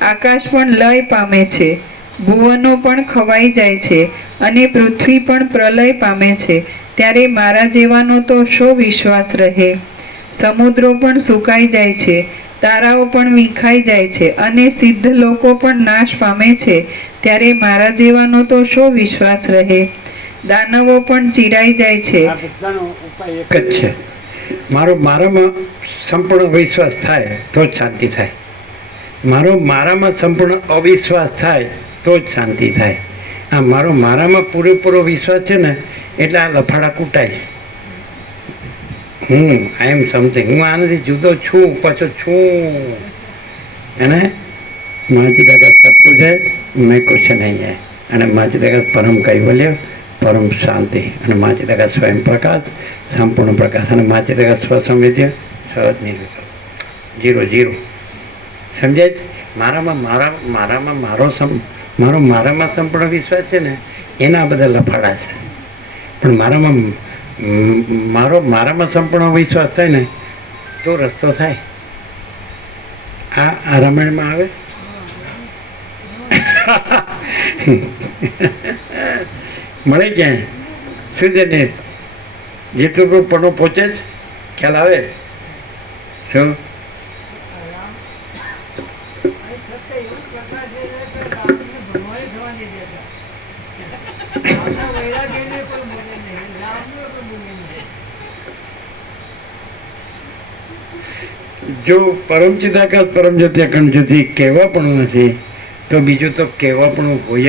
આકાશ પણ લય પામે છે, ભુવનો પણ ખવાઈ જાય છે અને પૃથ્વી પણ પ્રલય પામે છે, ત્યારે મારા જેવાનો તો શો વિશ્વાસ રહે. સમુદ્રો પણ સુકાઈ જાય છે, તારાઓ પણ વિખાઈ જાય છે અને સિદ્ધ લોકો પણ નાશ પામે છે, ત્યારે મારા જેવાનો તો શો વિશ્વાસ રહે. દાનવો પણ ચીરાઈ જાય છે. આ બધાનો ઉપાય એક જ છે. મારામાં સંપૂર્ણ વિશ્વાસ થાય તો જ શાંતિ થાય. મારામાં સંપૂર્ણ અવિશ્વાસ થાય તો જ શાંતિ થાય. આ મારામાં પૂરેપૂરો વિશ્વાસ છે ને એટલે આ લફાડા કૂટાય. આઈ એમ સમથિંગ, હું આનાથી જુદો છું, પાછો છું. એને માજી દાદા સબ કુછ है, मैं कुछ नहीं है. અને માજી દાદા પરમ કૈવલ્ય, પરમ શાંતિ, અને માજી દાદા સ્વયં પ્રકાશ, સંપૂર્ણ પ્રકાશ, અને માજી દાદા સ્વસંવેદ્ય, સહજ નિર્વિકલ્પ, 0 સમજાય. મારામાં સંપૂર્ણ વિશ્વાસ છે ને એના બધા લફાડા છે. પણ મારામાં સંપૂર્ણ વિશ્વાસ થાય ને તો રસ્તો થાય. આ રામાયણમાં આવે. મળે ક્યાંય સૂર્યને જેટલું પણ પહોંચે જ ખ્યાલ આવે. શું જો પરમ ચિદાકાશ પરમ જ્યોતિ અખંડ જ્યોતિ કહેવા પણ નથી તો બીજું તો કહેવા પણ હોય જ